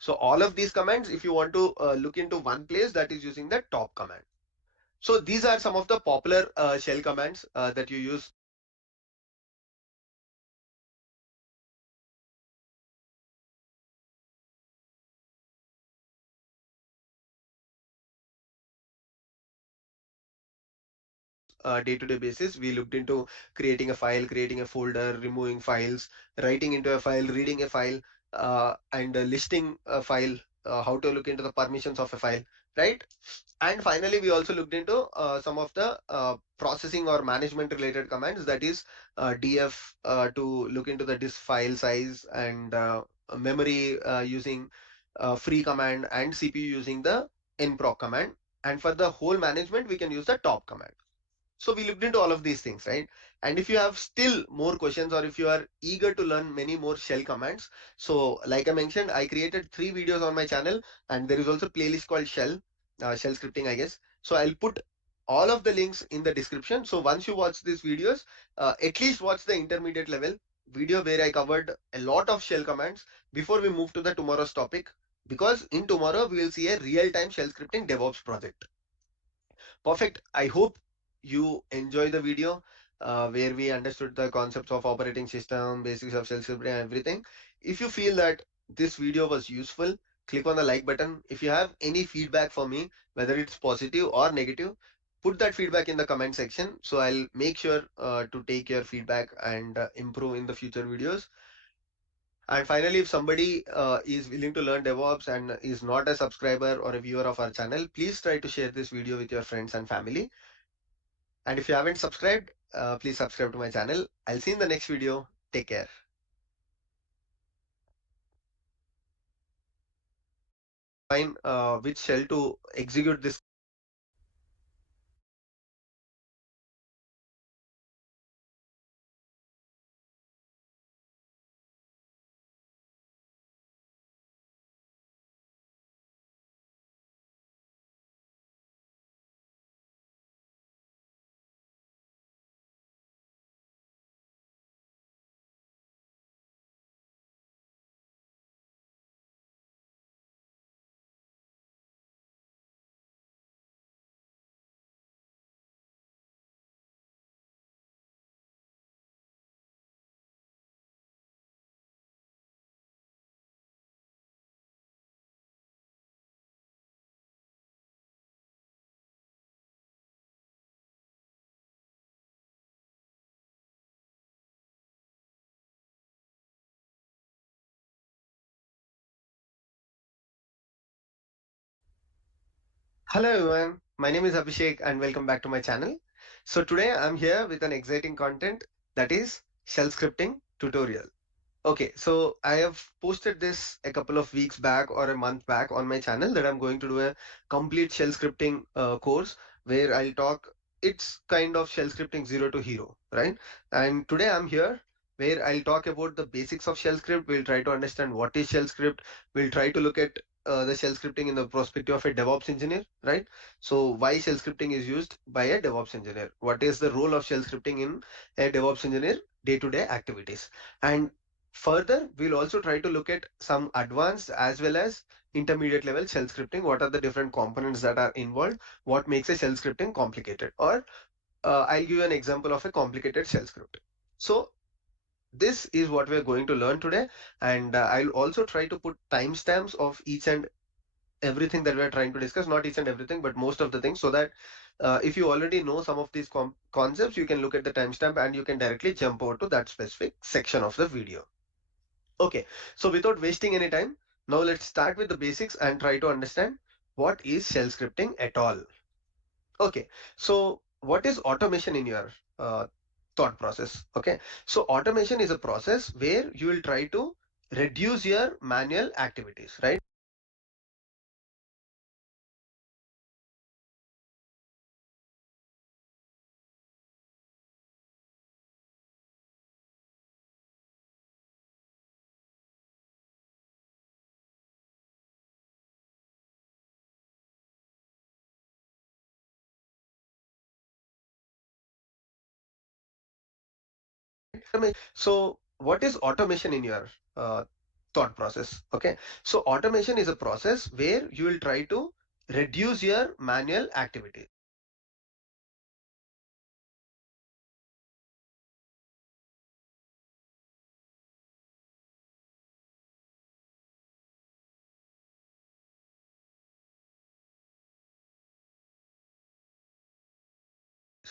So all of these commands, if you want to look into one place, that is using the top command. So these are some of the popular shell commands that you use day-to-day basis. We looked into creating a file, creating a folder, removing files, writing into a file, reading a file, and listing a file, how to look into the permissions of a file, right? And finally, we also looked into some of the processing or management related commands, that is df to look into the disk file size, and memory using free command, and CPU using the nproc command. And for the whole management, we can use the top command. So we looked into all of these things, right? And if you have still more questions, or if you are eager to learn many more shell commands, so like I mentioned, I created 3 videos on my channel, and there is also a playlist called shell scripting, I guess. So I'll put all of the links in the description. So once you watch these videos, at least watch the intermediate level video where I covered a lot of shell commands before we move to the tomorrow's topic. Because in tomorrow we will see a real-time shell scripting DevOps project. Perfect. I hope you enjoy the video where we understood the concepts of operating system, basics of shell scripting, and everything. If you feel that this video was useful, click on the like button. If you have any feedback for me, whether it's positive or negative, put that feedback in the comment section. So I'll make sure to take your feedback and improve in the future videos. And finally, if somebody is willing to learn DevOps and is not a subscriber or a viewer of our channel, please try to share this video with your friends and family. And if you haven't subscribed, please subscribe to my channel. I'll see you in the next video. Take care. Fine, which shell to execute this Hello everyone, my name is Abhishek and welcome back to my channel. So today I'm here with an exciting content, that is shell scripting tutorial. Okay, so I have posted this a couple of weeks back or a month back on my channel that I'm going to do a complete shell scripting course where I'll talk, it's kind of shell scripting zero to hero, right? And today I'm here where I'll talk about the basics of shell script. We'll try to understand what is shell script. We'll try to look at the shell scripting in the perspective of a DevOps engineer, right? So why shell scripting is used by a DevOps engineer? What is the role of shell scripting in a DevOps engineer day-to-day activities? And further, we'll also try to look at some advanced as well as intermediate level shell scripting. What are the different components that are involved? What makes a shell scripting complicated? Or I'll give you an example of a complicated shell script. So this is what we're going to learn today, and I'll also try to put timestamps of each and everything that we're trying to discuss, not each and everything, but most of the things, so that if you already know some of these concepts, you can look at the timestamp and you can directly jump over to that specific section of the video. Okay, so without wasting any time, now let's start with the basics and try to understand what is shell scripting at all. Okay, so what is automation in your thought process? Okay, so automation is a process where you will try to reduce your manual activities, right? So what is automation in your thought process? Okay, so automation is a process where you will try to reduce your manual activities,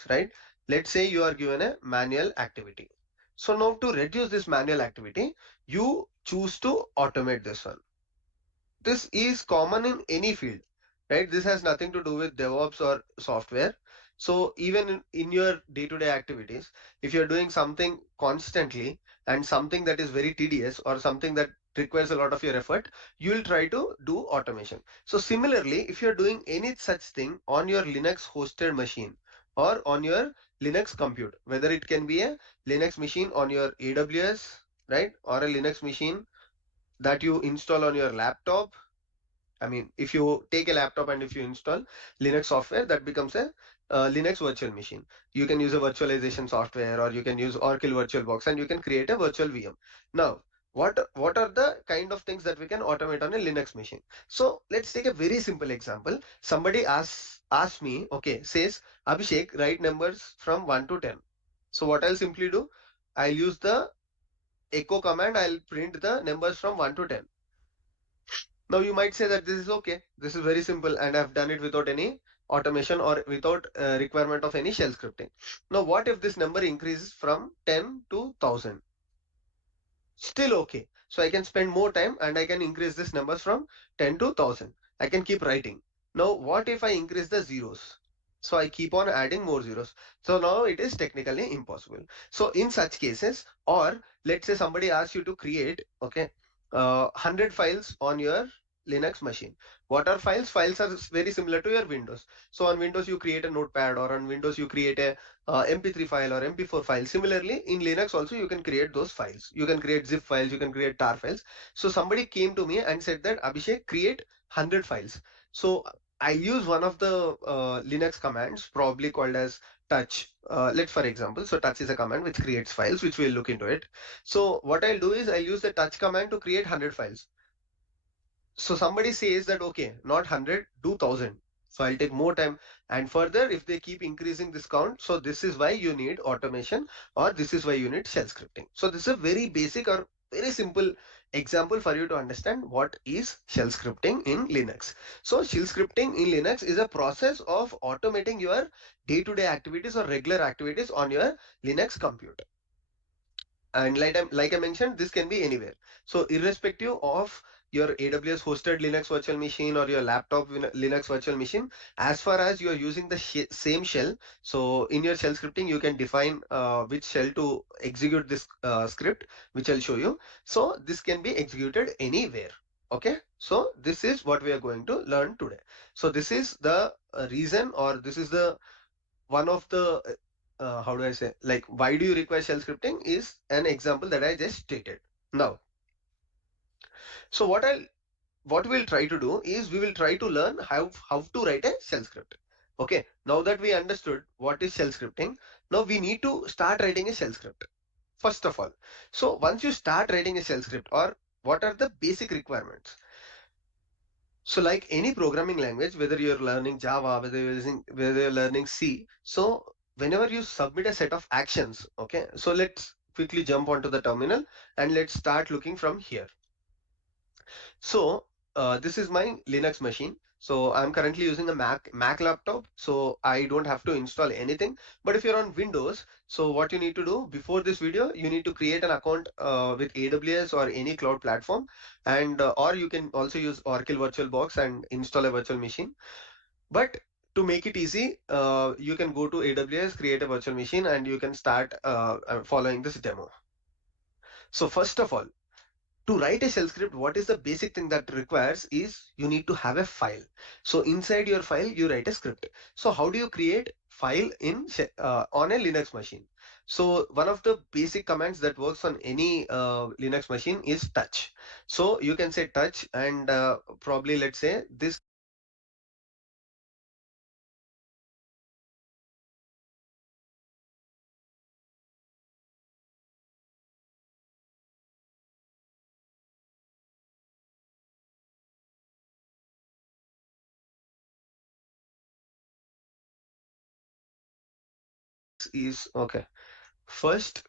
right? Let's say you are given a manual activity. So now to reduce this manual activity, you choose to automate this one. This is common in any field, right? This has nothing to do with DevOps or software. So even in your day-to-day activities, if you're doing something constantly and something that is very tedious or something that requires a lot of your effort, you will try to do automation. So similarly, if you're doing any such thing on your Linux hosted machine or on your Linux compute, whether it can be a Linux machine on your AWS, right, or a Linux machine that you install on your laptop. I mean, if you take a laptop and if you install Linux software, that becomes a Linux virtual machine. You can use a virtualization software or you can use Oracle VirtualBox and you can create a virtual VM. Now, what are the kind of things that we can automate on a Linux machine? So let's take a very simple example. Somebody asks me, okay, says, Abhishek, write numbers from 1 to 10. So what I'll simply do, I'll use the echo command, I'll print the numbers from 1 to 10. Now you might say that this is okay. This is very simple and I've done it without any automation or without requirement of any shell scripting. Now what if this number increases from 10 to 1000? Still okay. So I can spend more time and I can increase this numbers from 10 to 1000. I can keep writing. Now what if I increase the zeros? So I keep on adding more zeros. So now it is technically impossible. So in such cases, or let's say somebody asks you to create, okay, 100 files on your Linux machine. What are files? Files are very similar to your Windows. So on Windows you create a notepad, or on Windows you create a MP3 file or MP4 file. Similarly, in Linux also you can create those files. You can create zip files, you can create tar files. So somebody came to me and said that Abhishek, create 100 files. So I use one of the Linux commands, probably called as touch. Let's for example, so touch is a command which creates files, which we'll look into it. So what I'll do is I'll use the touch command to create 100 files. So somebody says that, okay, not 100, do 1000. So I'll take more time. And further, if they keep increasing this count, so this is why you need automation, or this is why you need shell scripting. So this is a very basic or very simple example for you to understand what is shell scripting in Linux. So shell scripting in Linux is a process of automating your day-to-day activities or regular activities on your Linux computer. And like I mentioned, this can be anywhere. So irrespective of your AWS hosted Linux virtual machine or your laptop Linux virtual machine, as far as you are using the same shell. So in your shell scripting, you can define which shell to execute this script, which I'll show you. So this can be executed anywhere. Okay, so this is what we are going to learn today. So this is the reason, or this is the one of the how do I say, like, why do you require shell scripting is an example that I just stated. Now, so what we'll try to do is we will try to learn how to write a shell script. Okay, now that we understood what is shell scripting, now we need to start writing a shell script first of all. So once you start writing a shell script, or what are the basic requirements? So like any programming language, whether you're learning Java, whether you're learning C, so whenever you submit a set of actions, okay, so let's quickly jump onto the terminal and let's start looking from here. So this is my Linux machine. So I'm currently using a Mac laptop, so I don't have to install anything. But if you're on Windows, so what you need to do before this video, you need to create an account with AWS or any cloud platform, and or you can also use Oracle VirtualBox and install a virtual machine. But to make it easy, you can go to AWS, create a virtual machine, and you can start following this demo. So first of all, to write a shell script, what is the basic thing that requires is you need to have a file. So inside your file, you write a script. So how do you create file in on a Linux machine? So one of the basic commands that works on any Linux machine is touch. So you can say touch, and probably let's say this is okay. First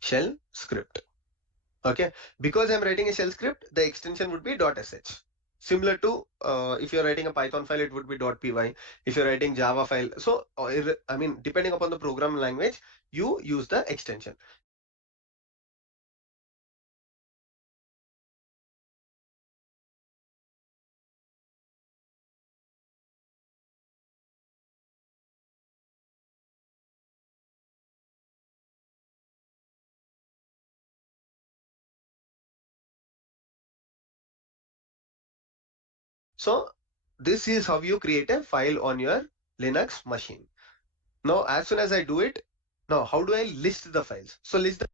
shell script. Okay, because I'm writing a shell script, the extension would be .sh. Similar to if you're writing a Python file, it would be .py. If you're writing Java file, so I mean, depending upon the program language, you use the extension. So this is how you create a file on your Linux machine. Now, as soon as I do it, now how do I list the files? So list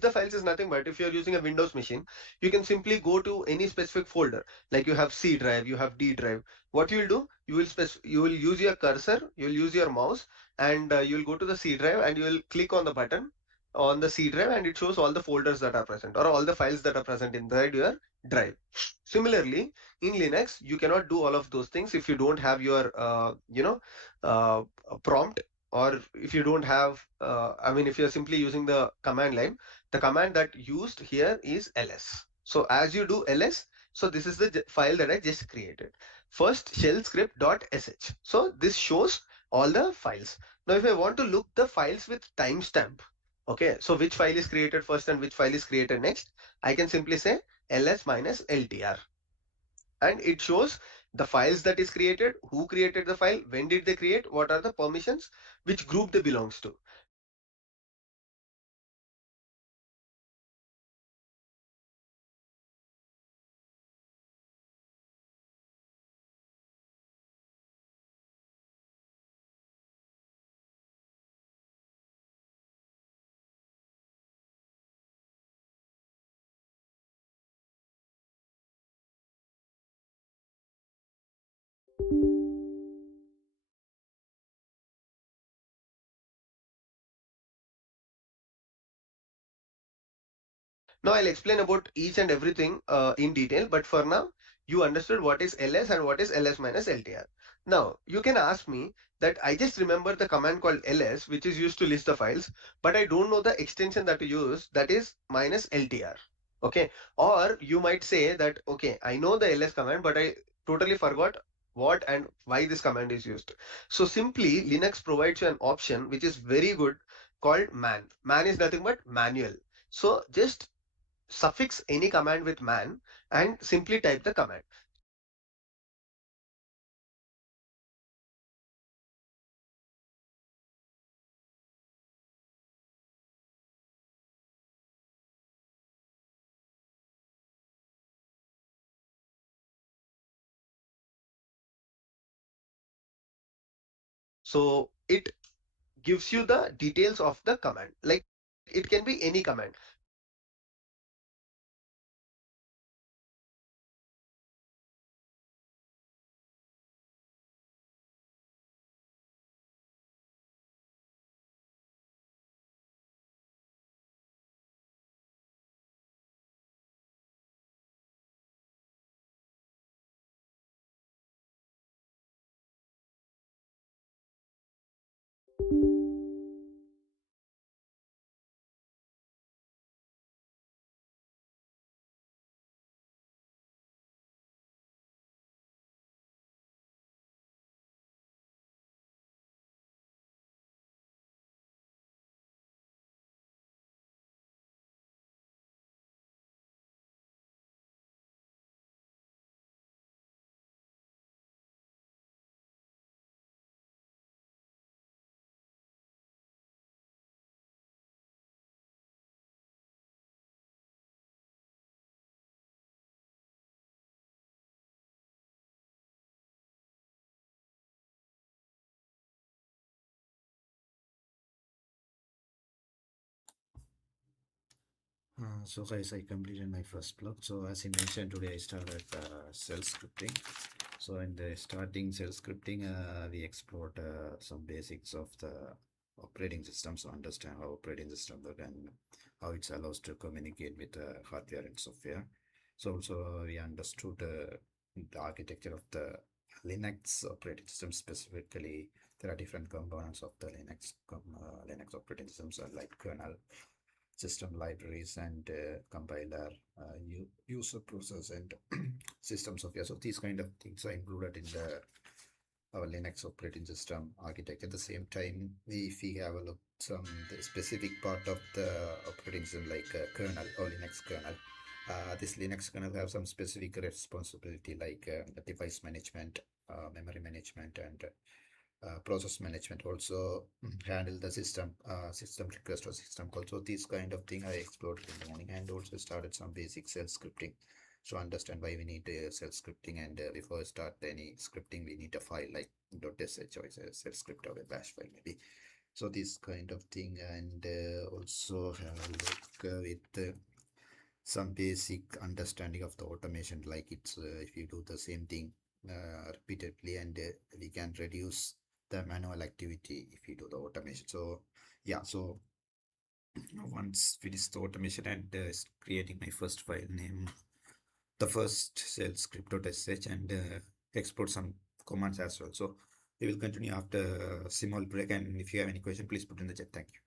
the files is nothing but if you're using a Windows machine, you can simply go to any specific folder. Like you have C drive, you have D drive. What you will do, you will use your cursor, you will use your mouse, and you will go to the C drive and you will click on the button on the C drive, and it shows all the folders that are present or all the files that are present inside your drive. Similarly, in Linux, you cannot do all of those things if you don't have your uh, prompt, or if you don't have I mean, if you're simply using the command line. The command that used here is ls. So as you do ls, so this is the file that I just created. First shell script .sh. So this shows all the files. Now if I want to look the files with timestamp, okay, so which file is created first and which file is created next, I can simply say ls minus ltr, and it shows the files that is created, who created the file, when did they create, what are the permissions, which group they belongs to. Now I'll explain about each and everything in detail, but for now, you understood what is ls and what is ls minus ltr. Now, you can ask me that I just remember the command called ls, which is used to list the files, but I don't know the extension that to use, that is minus ltr. Okay. Or you might say that, okay, I know the ls command, but I totally forgot what and why this command is used. So simply, Linux provides you an option which is very good called man. Man is nothing but manual. So just suffix any command with man and simply type the command. So it gives you the details of the command. Like it can be any command. So guys, I completed my first block. So as I mentioned today, I started shell scripting. So in the starting shell scripting, we explored some basics of the operating system, so understand how operating system work and how it allows to communicate with hardware and software. So also we understood the architecture of the Linux operating system. Specifically, there are different components of the Linux operating systems, like kernel, system libraries, and compiler, user process, and system software. So these kind of things are included in the our Linux operating system architecture. At the same time, if we have a look some the specific part of the operating system, like kernel or Linux kernel, this Linux kernel have some specific responsibility, like device management, memory management, and process management. Also handle the system request or system call. So this kind of thing I explored in the morning, and also started some basic shell scripting. So understand why we need shell scripting, and before I start any scripting, we need a file like .sh or a shell script or a bash file maybe. So this kind of thing, and also have a look with some basic understanding of the automation, like it's if you do the same thing repeatedly, and we can reduce the manual activity if you do the automation. So yeah, so once finish the automation, and creating my first file name, the first shell script.sh, and export some commands as well. So we will continue after a small break, and if you have any question, please put in the chat. Thank you.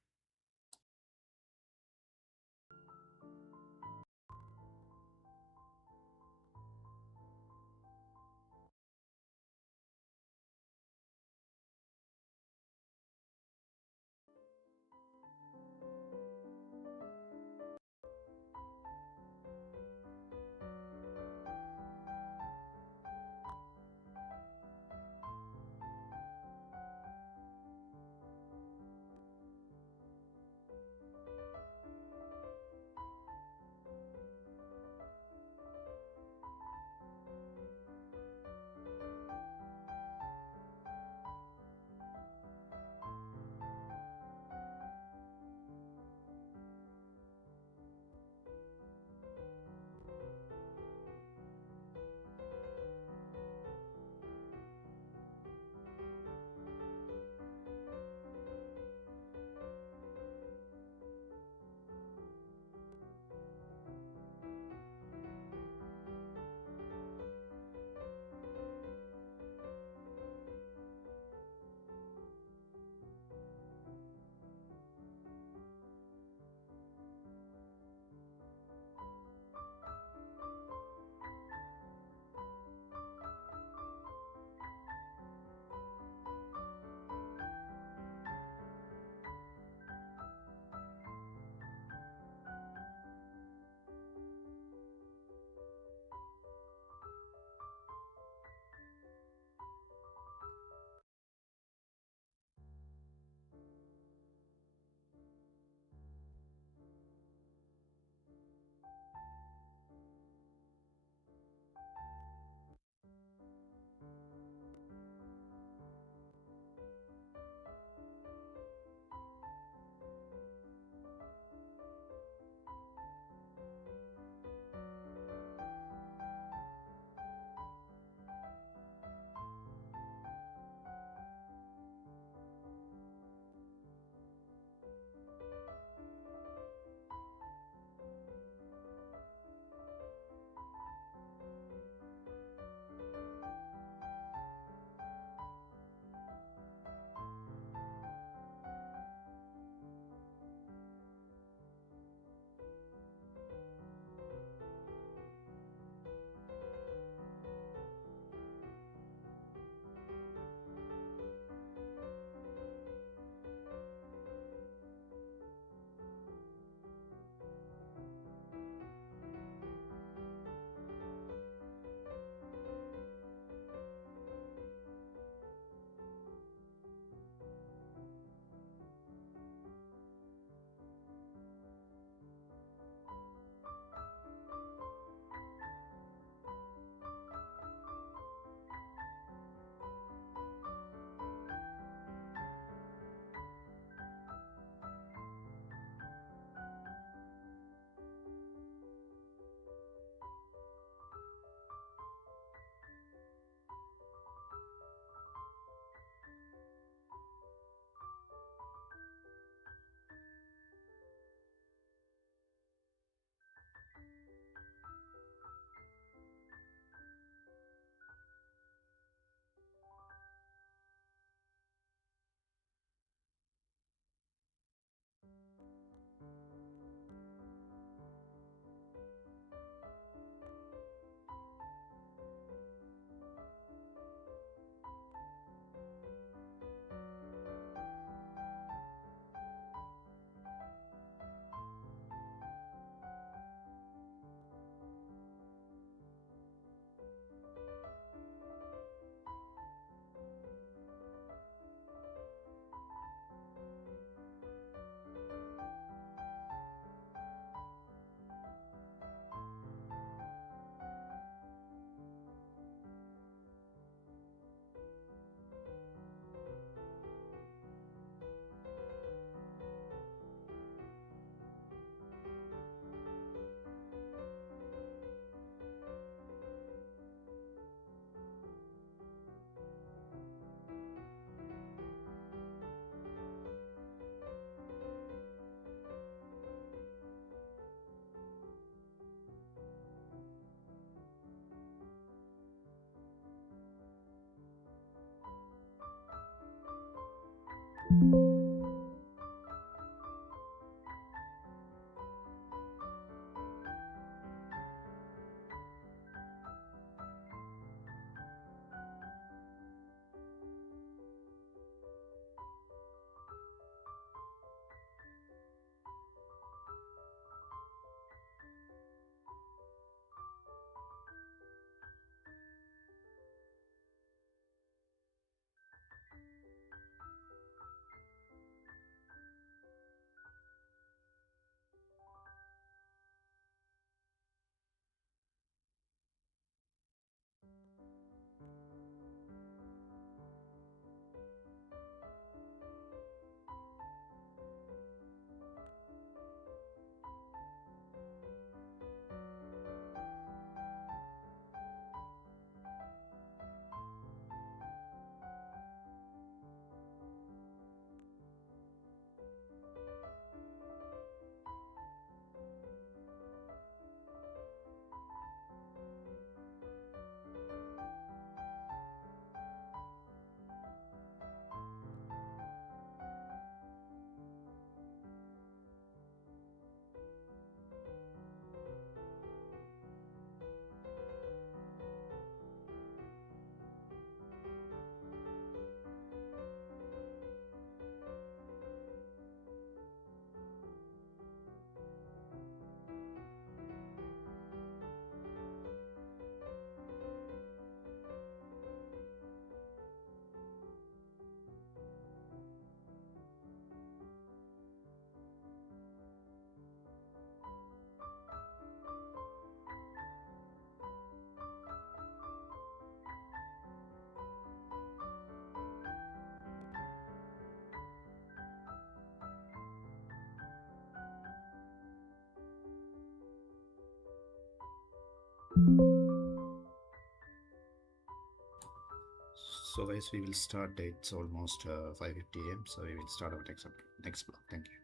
So guys, we will start. It's almost 5:50 a.m. So we will start our next block. Thank you.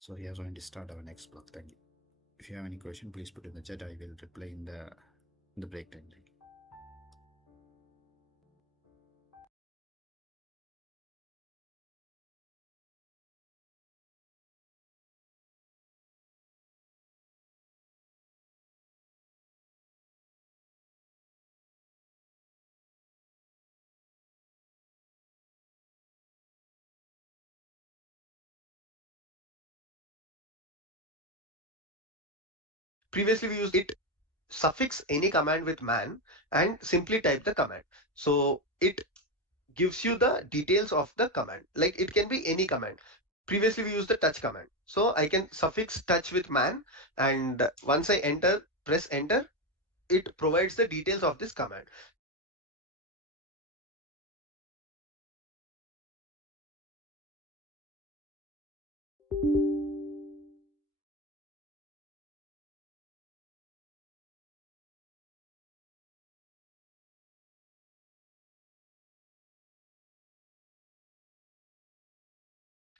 So we are going to start our next block. Thank you. If you have any question, please put in the chat. I will reply in the break time. Thank you. Previously we used it suffix any command with man and simply type the command. So it gives you the details of the command. Like it can be any command. Previously we used the touch command. So I can suffix touch with man, and once I press enter, it provides the details of this command.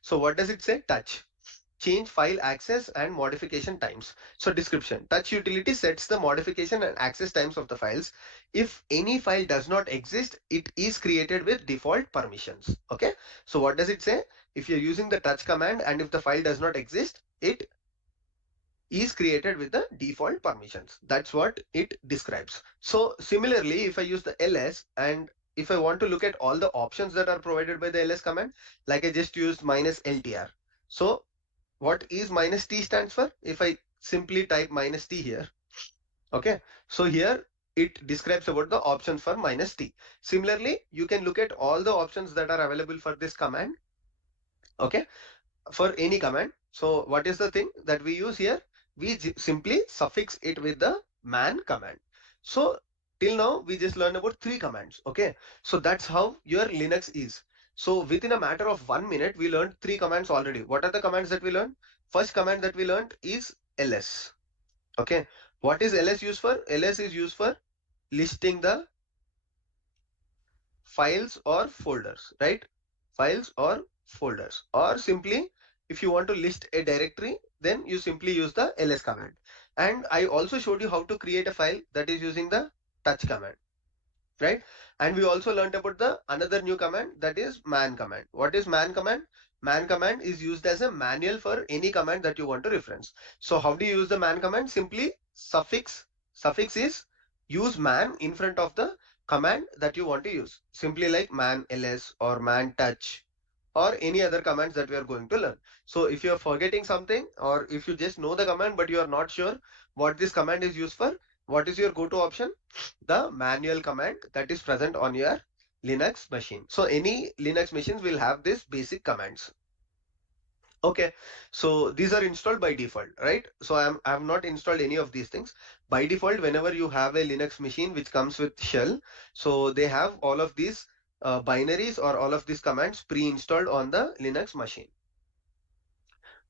So what does it say? Touch. Change file access and modification times. So description. Touch utility sets the modification and access times of the files. If any file does not exist, it is created with default permissions. Okay. So what does it say? If you're using the touch command and if the file does not exist, it is created with the default permissions. That's what it describes. So similarly, if I use the ls and if I want to look at all the options that are provided by the ls command, like I just used -ltr. So what is -t stands for? If I simply type -t here, okay, so here it describes about the options for -t. Similarly, you can look at all the options that are available for this command, okay, for any command. So what is the thing that we use here? We simply suffix it with the man command. So till now we just learned about 3 commands, okay. So that's how your Linux is. So within a matter of 1 minute we learned 3 commands already. What are the commands that we learned? First command that we learned is ls, okay. What is ls used for? Ls is used for listing the files or folders, right? Files or folders. Or simply, if you want to list a directory, then you simply use the ls command. And I also showed you how to create a file, that is using the touch command. right? And we also learned about the another new command, that is man command. What is man command? Man command is used as a manual for any command that you want to reference. So how do you use the man command? Simply suffix is use man in front of the command that you want to use. Simply like man ls or man touch or any other commands that we are going to learn. So if you are forgetting something, or if you just know the command but you are not sure what this command is used for, what is your go-to option? The manual command that is present on your Linux machine. So any Linux machines will have these basic commands. Okay, so these are installed by default, right? So I have not installed any of these things. By default, whenever you have a Linux machine which comes with shell, so they have all of these binaries or all of these commands pre-installed on the Linux machine.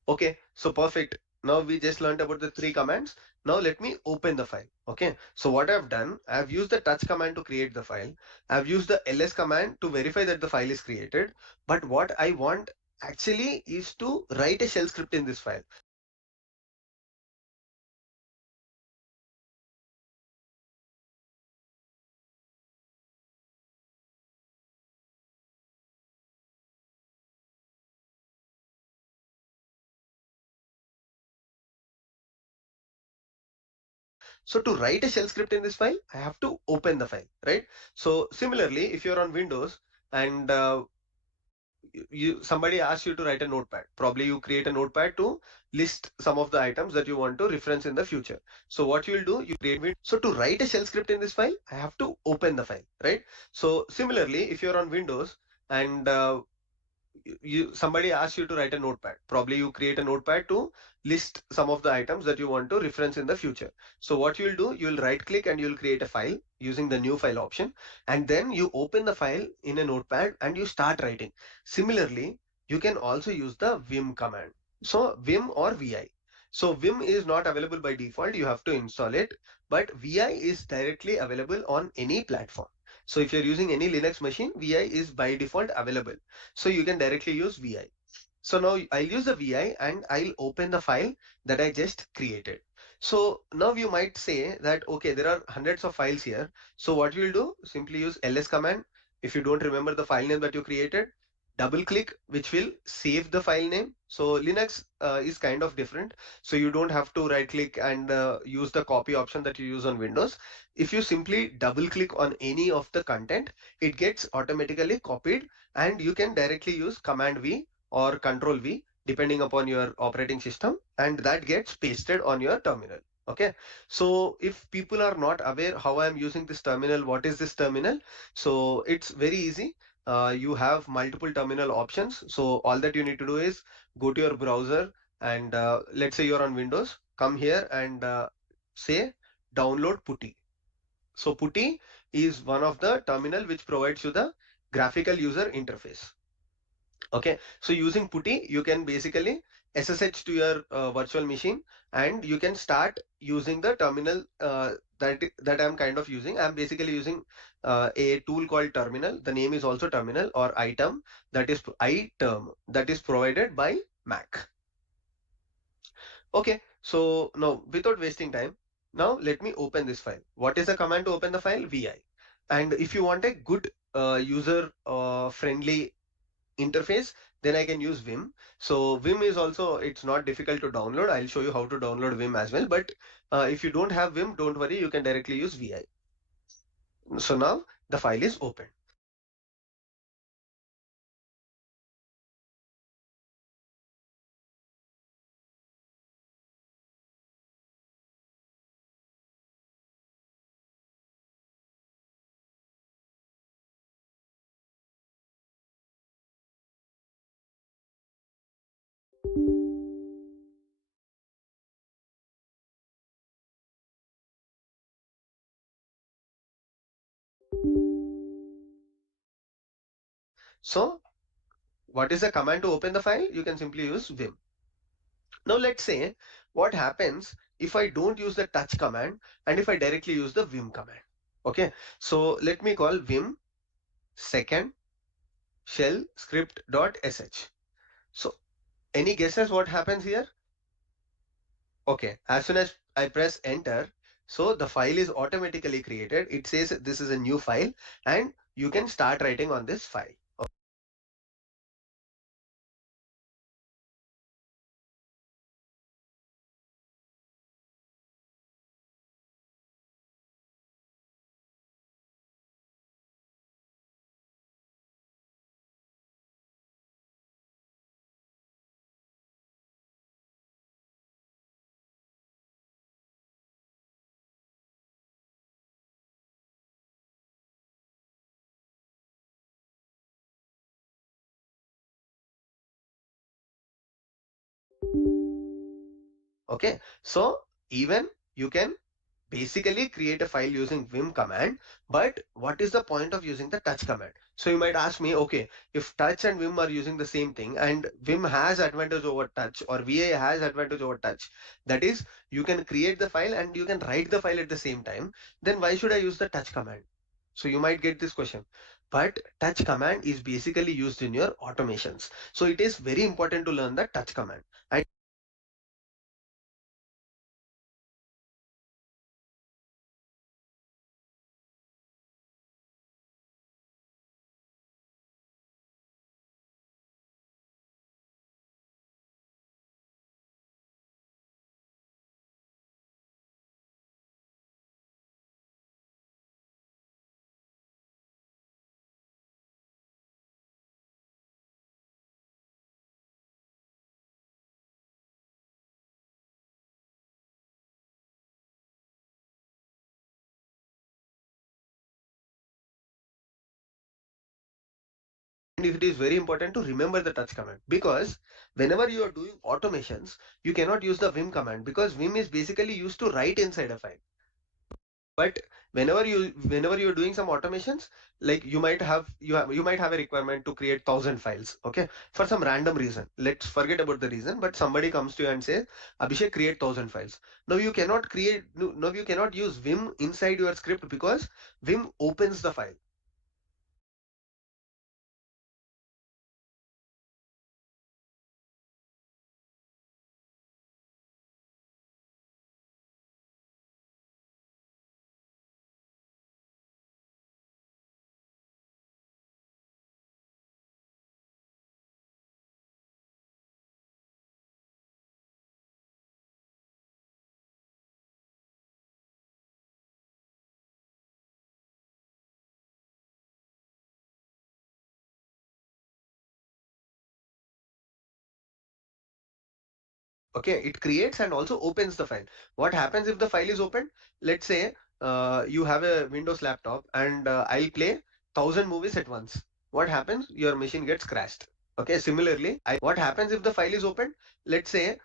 Okay, so perfect. Now we just learned about the three commands. Now let me open the file. Okay, so what I've done, I've used the touch command to create the file. I've used the ls command to verify that the file is created. But what I want actually is to write a shell script in this file. So to write a shell script in this file, I have to open the file, right? So similarly, if you're on Windows and somebody asks you to write a notepad, probably you create a notepad to list some of the items that you want to reference in the future. So what you will do, you create so to write a shell script in this file, I have to open the file, right? So similarly, if you're on Windows and somebody asks you to write a notepad, probably you create a notepad to list some of the items that you want to reference in the future. So what you'll do, you'll right click and you'll create a file using the new file option, and then you open the file in a notepad and you start writing. Similarly, you can also use the vim command, so vim or vi. So vim is not available by default, you have to install it, but vi is directly available on any platform. So if you're using any Linux machine, vi is by default available, so you can directly use vi. So now I'll use the vi and I'll open the file that I just created. So now you might say that, okay, there are hundreds of files here. So what you will do, simply use ls command. If you don't remember the file name that you created, double click, which will save the file name. So Linux is kind of different. So you don't have to right click and use the copy option that you use on Windows. If you simply double click on any of the content, it gets automatically copied, and you can directly use command V or control V depending upon your operating system, and that gets pasted on your terminal. Okay, so if people are not aware how I'm using this terminal, what is this terminal? So it's very easy. You have multiple terminal options. So all that you need to do is go to your browser and let's say you're on Windows, come here and say download putty. So putty is one of the terminal which provides you the graphical user interface. Okay, so using putty, you can basically SSH to your virtual machine, and you can start using the terminal that I'm kind of using. I'm basically using a tool called terminal. The name is also terminal or item, that is iTerm, that is provided by Mac. Okay, so now without wasting time, now let me open this file. What is the command to open the file? Vi. And if you want a good user friendly interface, then I can use Vim. So Vim is also, it's not difficult to download. I'll show you how to download Vim as well. But if you don't have Vim, don't worry, you can directly use Vi. So now the file is open. So what is the command to open the file? You can simply use Vim. Now let's say what happens if I don't use the touch command and if I directly use the Vim command. Okay, so let me call Vim second shell script.sh. So any guesses what happens here? Okay, as soon as I press enter, So the file is automatically created. It says this is a new file and you can start writing on this file. Okay, so even you can basically create a file using vim command, but what is the point of using the touch command? So you might ask me, okay, if touch and vim are using the same thing and vim has advantage over touch or va has advantage over touch, that is you can create the file and you can write the file at the same time, then why should I use the touch command? So you might get this question, but touch command is basically used in your automations, so it is very important to learn the touch command. And it is very important to remember the touch command, because whenever you are doing automations, you cannot use the vim command because vim is basically used to write inside a file. But whenever you're doing some automations, like you might have a requirement to create 1,000 files, okay, for some random reason. Let's forget about the reason, but somebody comes to you and says, Abhishek, create 1,000 files. Now you cannot create no, now you cannot use vim inside your script because vim opens the file. Okay, it creates and also opens the file. What happens if the file is opened? Let's say you have a Windows laptop and I'll play 1,000 movies at once. What happens? Your machine gets crashed. Okay, similarly, what happens if the file is opened? Let's say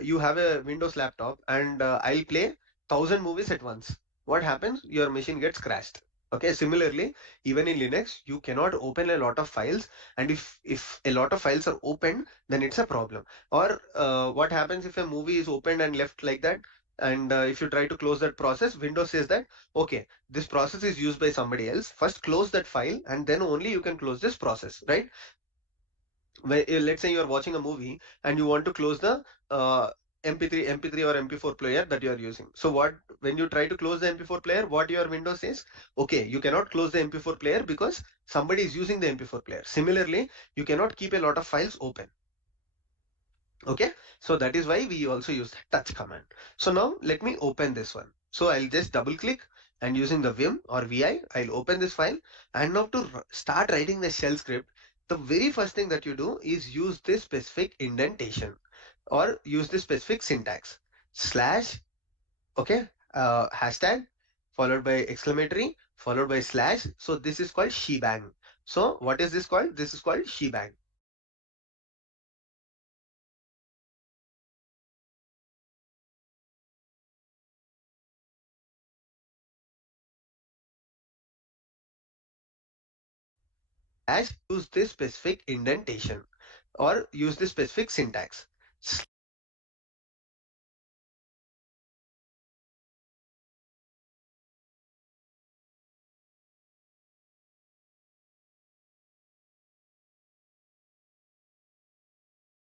you have a Windows laptop and I'll play 1,000 movies at once. What happens? Your machine gets crashed. Okay, similarly, even in Linux, you cannot open a lot of files, and if a lot of files are opened, then it's a problem. Or what happens if a movie is opened and left like that? And if you try to close that process, Windows says that, okay, this process is used by somebody else. First close that file and then only you can close this process, right? Let's say you're watching a movie and you want to close the MP3 or MP4 player that you are using. So when you try to close the MP4 player, what your Windows says? Okay, you cannot close the MP4 player because somebody is using the MP4 player. Similarly, you cannot keep a lot of files open. Okay, so that is why we also use the touch command. So now let me open this one. So I'll just double click and using the vim or vi, I'll open this file. And now to start writing the shell script, the very first thing that you do is use this specific indentation or use this specific syntax slash, okay, hashtag followed by exclamatory followed by slash. So this is called shebang. So what is this called? This is called shebang. As use this specific indentation or use this specific syntax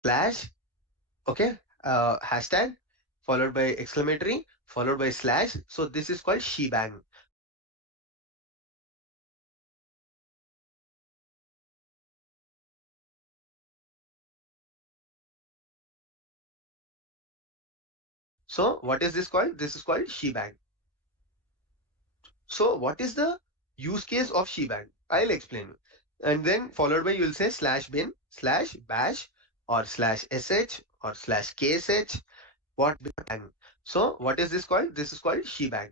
slash, okay, hashtag followed by exclamatory followed by slash. So this is called shebang. So what is this called? This is called shebang. So what is the use case of shebang? I'll explain you. And then followed by you'll say slash bin slash bash or slash sh or slash ksh. What bang? So what is this called? This is called shebang.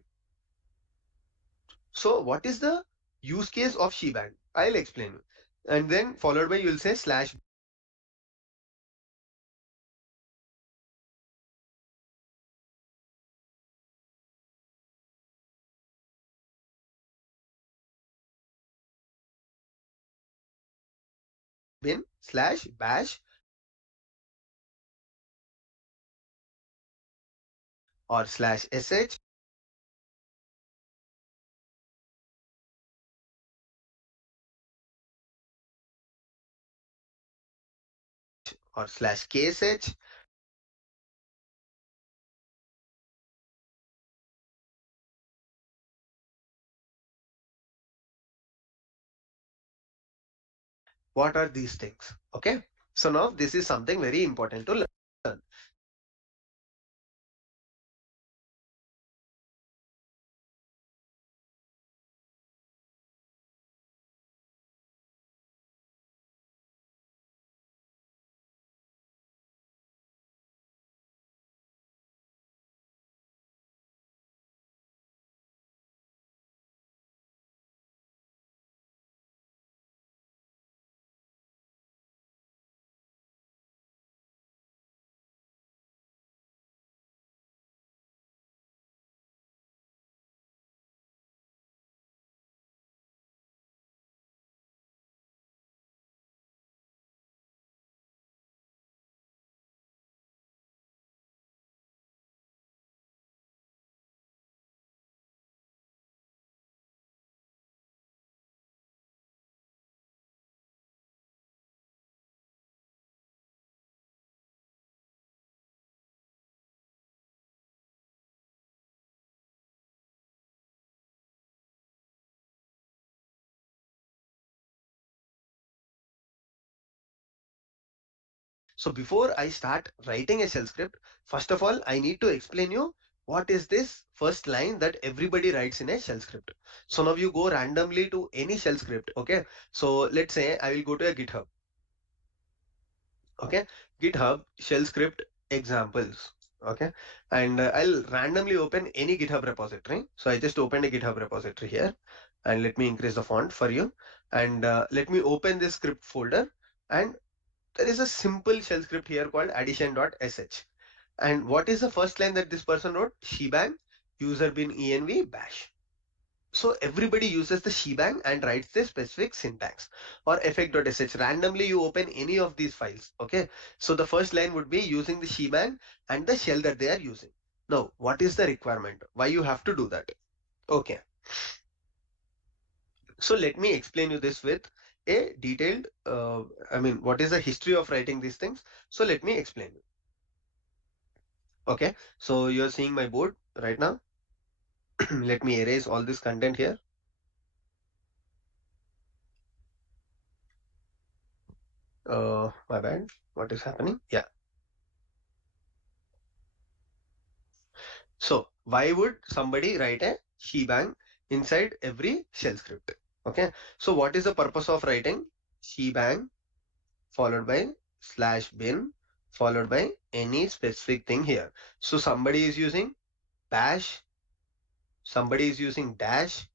So what is the use case of shebang? I'll explain you. And then followed by you'll say slash bin slash bash or slash sh or slash ksh. What are these things? Okay. So now this is something very important to learn. So before I start writing a shell script, first of all, I need to explain you what is this first line that everybody writes in a shell script. So now you go randomly to any shell script. Okay. So let's say I will go to a GitHub. Okay. GitHub shell script examples. Okay. And I'll randomly open any GitHub repository. So I just opened a GitHub repository here and let me increase the font for you. And let me open this script folder, and there is a simple shell script here called addition.sh. And what is the first line that this person wrote? Shebang user bin env bash. So everybody uses the shebang and writes the specific syntax, or effect.sh. Randomly you open any of these files. Okay. So the first line would be using the shebang and the shell that they are using. Now, what is the requirement? Why you have to do that? Okay. So let me explain you this with a detailed, what is the history of writing these things? So let me explain you. Okay, so you're seeing my board right now. Let me erase all this content here. My bad. What is happening? Yeah. So why would somebody write a shebang inside every shell script? Okay. So what is the purpose of writing shebang followed by slash bin followed by any specific thing here? So somebody is using bash, somebody is using dash,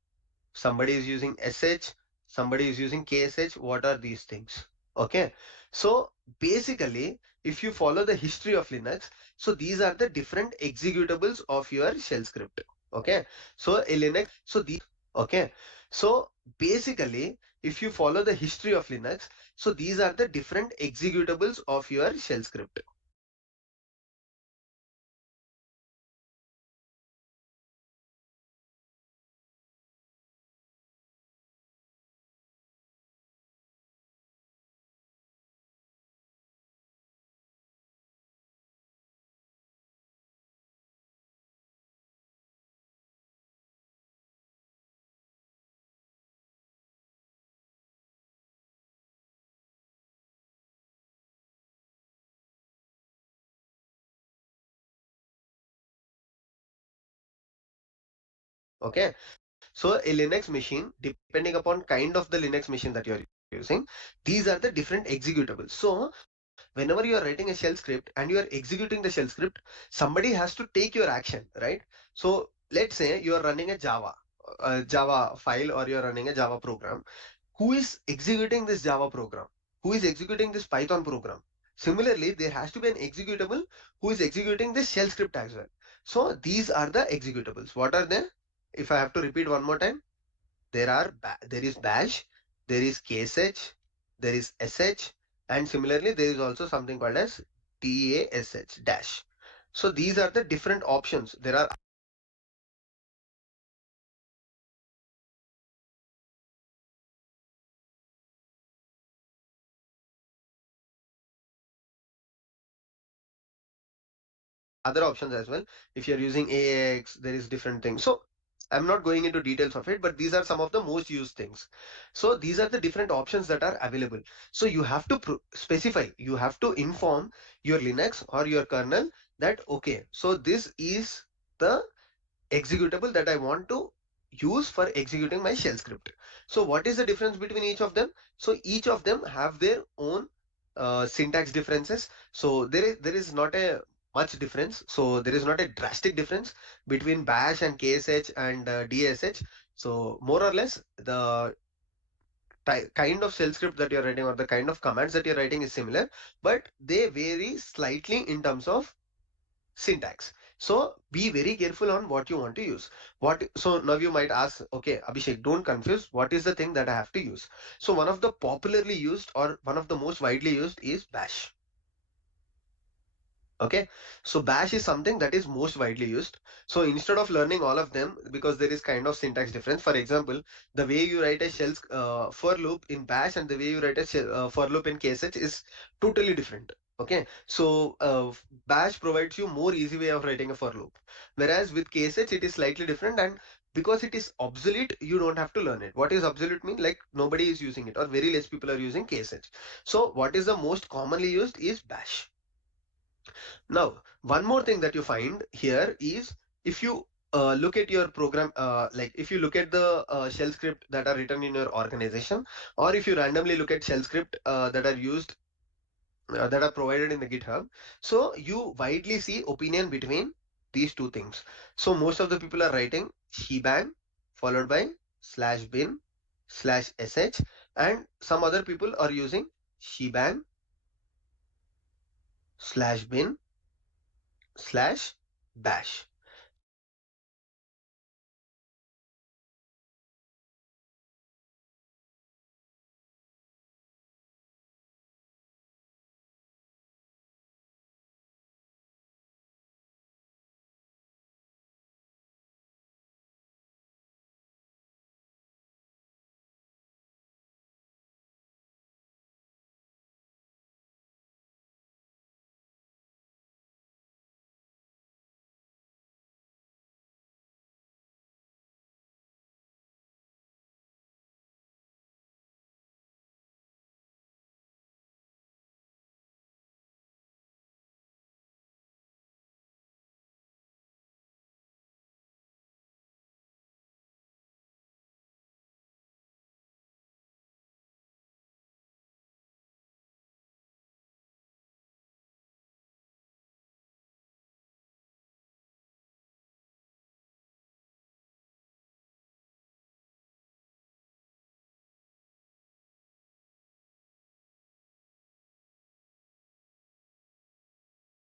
somebody is using sh, somebody is using ksh. What are these things? Okay. So basically, if you follow the history of Linux, so these are the different executables of your shell script. Okay. So a Linux, so these, okay. So basically, if you follow the history of Linux, so these are the different executables of your shell script. Okay, so a Linux machine, depending upon kind of the Linux machine that you're using, these are the different executables. So whenever you are writing a shell script and you are executing the shell script, somebody has to take your action, right? So let's say you are running a Java file, or you're running a Java program. Who is executing this Java program? Who is executing this Python program? Similarly, there has to be an executable who is executing this shell script as well. So these are the executables. What are they? If I have to repeat one more time, there is bash, there is ksh, there is sh, and similarly there is also something called as dash dash. So these are the different options. There are other options as well. If you're using AX, there is different things. So I'm not going into details of it, but these are some of the most used things. So these are the different options that are available. So you have to specify, you have to inform your Linux or your kernel that, okay, so this is the executable that I want to use for executing my shell script. So what is the difference between each of them? So each of them have their own syntax differences. So there is not a much difference. So there is not a drastic difference between bash and ksh and dsh. So more or less the kind of shell script that you're writing or the kind of commands that you're writing is similar, but they vary slightly in terms of syntax. So be very careful on what you want to use. So now you might ask, okay, Abhishek, don't confuse. What is the thing that I have to use? So one of the popularly used or one of the most widely used is bash. Okay, so bash is something that is most widely used. So instead of learning all of them, because there is kind of syntax difference, for example, the way you write a shell for loop in bash and the way you write a for loop in ksh is totally different. Okay, so bash provides you more easy way of writing a for loop, whereas with ksh it is slightly different, and because it is obsolete, you don't have to learn it. What is obsolete mean? Like nobody is using it or very less people are using ksh. So what is the most commonly used is bash. Now, one more thing that you find here is if you look at your program, like if you look at the shell script that are written in your organization, or if you randomly look at shell script that are used, that are provided in the GitHub, so you widely see opinion between these two things. So most of the people are writing shebang followed by slash bin slash sh, and some other people are using shebang slash bin slash bash.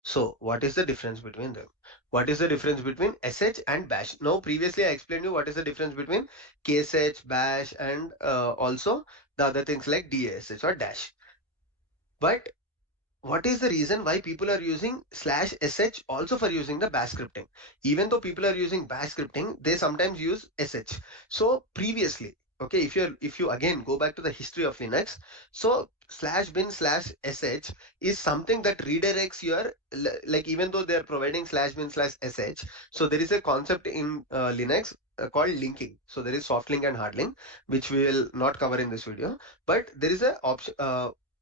So what is the difference between them? What is the difference between sh and bash? Now, previously I explained you what is the difference between ksh, bash, and also the other things like dash or dash. But what is the reason why people are using slash sh also for using the bash scripting? Even though people are using bash scripting, they sometimes use sh. So previously, okay, if you again go back to the history of Linux, so slash bin slash sh is something that redirects your like even though they are providing slash bin slash sh, so there is a concept in Linux called linking. So there is soft link and hard link, which we will not cover in this video, but there is a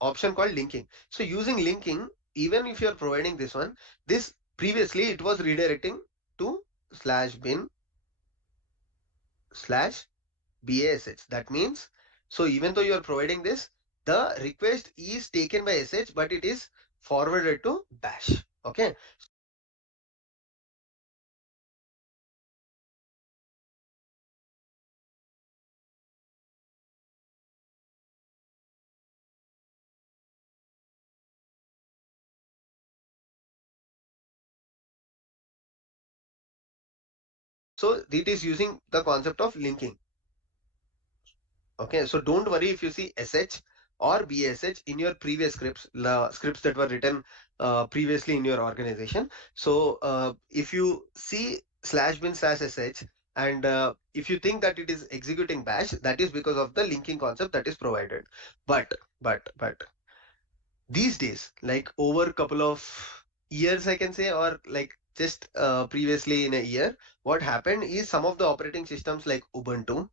option called linking. So using linking, even if you're providing this one, this previously it was redirecting to slash bin slash bash. That means, so even though you are providing this, the request is taken by sh, but it is forwarded to bash. Okay. So it is using the concept of linking. Okay, so don't worry if you see sh or bash in your previous scripts, the scripts that were written previously in your organization. So if you see slash bin slash sh, and if you think that it is executing bash, that is because of the linking concept that is provided. But these days, like over a couple of years, I can say, or like just previously in a year, what happened is some of the operating systems like Ubuntu,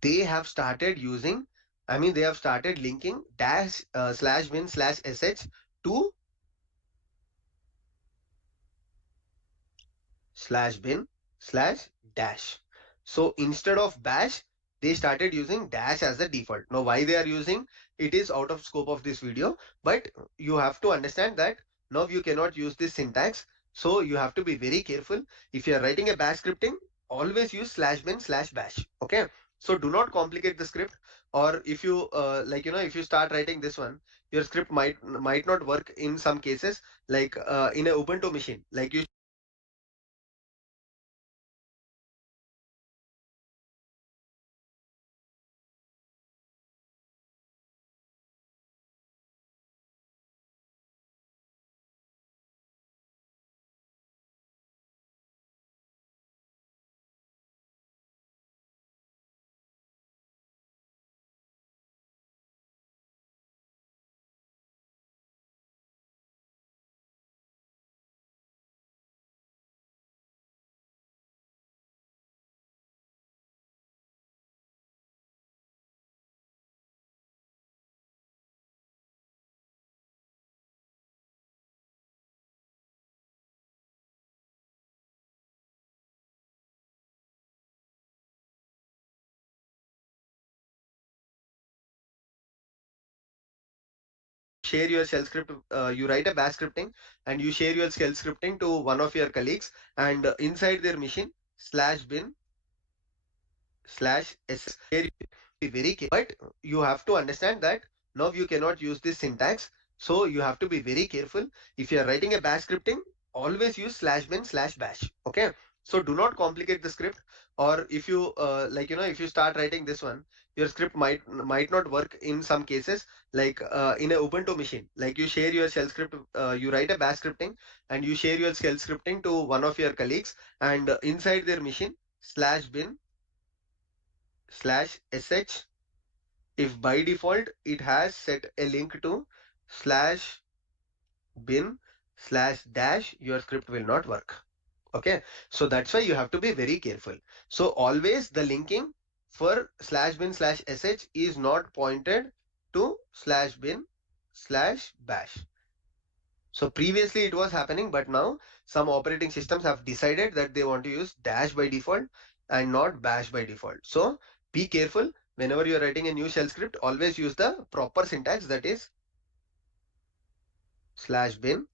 they have started using, I mean, they have started linking dash slash bin slash sh to slash bin slash dash. So instead of bash, they started using dash as the default. Now, why they are using it is out of scope of this video, but you have to understand that now you cannot use this syntax. So you have to be very careful. If you are writing a bash scripting, always use slash bin slash bash. Okay. So do not complicate the script. Or if you if you start writing this one, your script might not work in some cases, like in a Ubuntu machine. Like you share your shell script, you write a bash scripting and you share your shell scripting to one of your colleagues, and inside their machine slash bin slash s be very careful. But you have to understand that now you cannot use this syntax. So you have to be very careful. If you are writing a bash scripting, always use slash bin slash bash. Okay. So do not complicate the script. Or if you if you start writing this one, your script might not work in some cases, like in a Ubuntu machine. Like you share your shell script, you write a bash scripting and you share your shell scripting to one of your colleagues, and inside their machine slash bin slash sh, if by default it has set a link to slash bin slash dash, your script will not work. Okay, so that's why you have to be very careful. So always the linking for slash bin slash sh is not pointed to slash bin slash bash. So previously it was happening, but now some operating systems have decided that they want to use dash by default and not bash by default. So be careful whenever you're writing a new shell script, always use the proper syntax, that is slash bin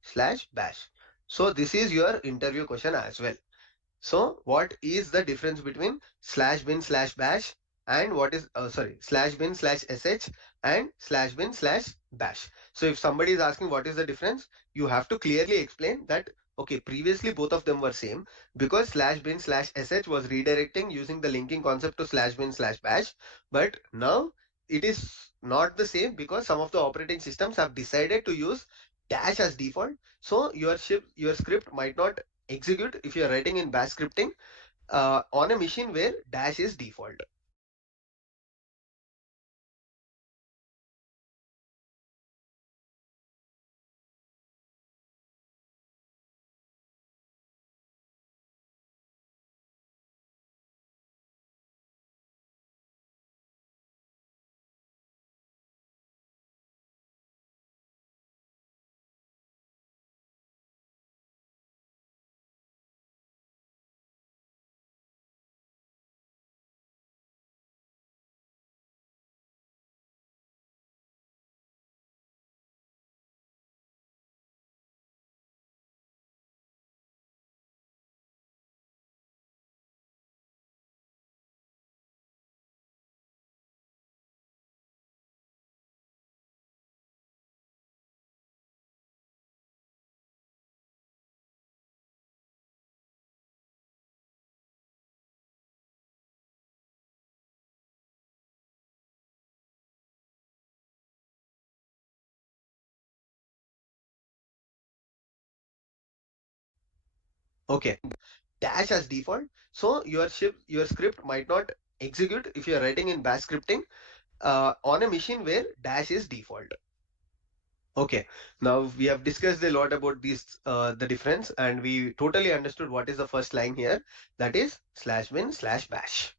slash bash. So this is your interview question as well. So what is the difference between slash bin slash bash and what is slash bin slash sh and slash bin slash bash? So if somebody is asking what is the difference, you have to clearly explain that okay, previously both of them were same, because slash bin slash sh was redirecting using the linking concept to slash bin slash bash, but now it is not the same because some of the operating systems have decided to use dash as default. So your script might not execute if you are writing in bash scripting on a machine where dash is default. Okay, dash as default. So your script might not execute if you are writing in bash scripting on a machine where dash is default. Okay, now we have discussed a lot about these the difference, and we totally understood what is the first line here. That is /bin/bash.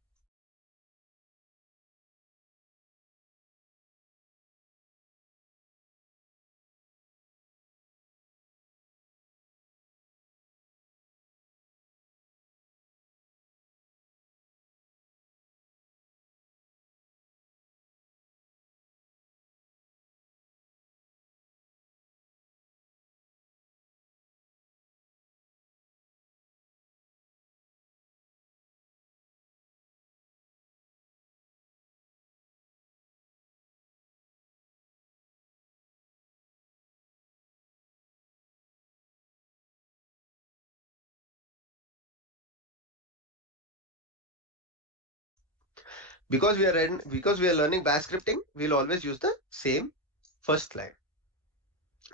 Because we are learning bash scripting, we'll always use the same first line.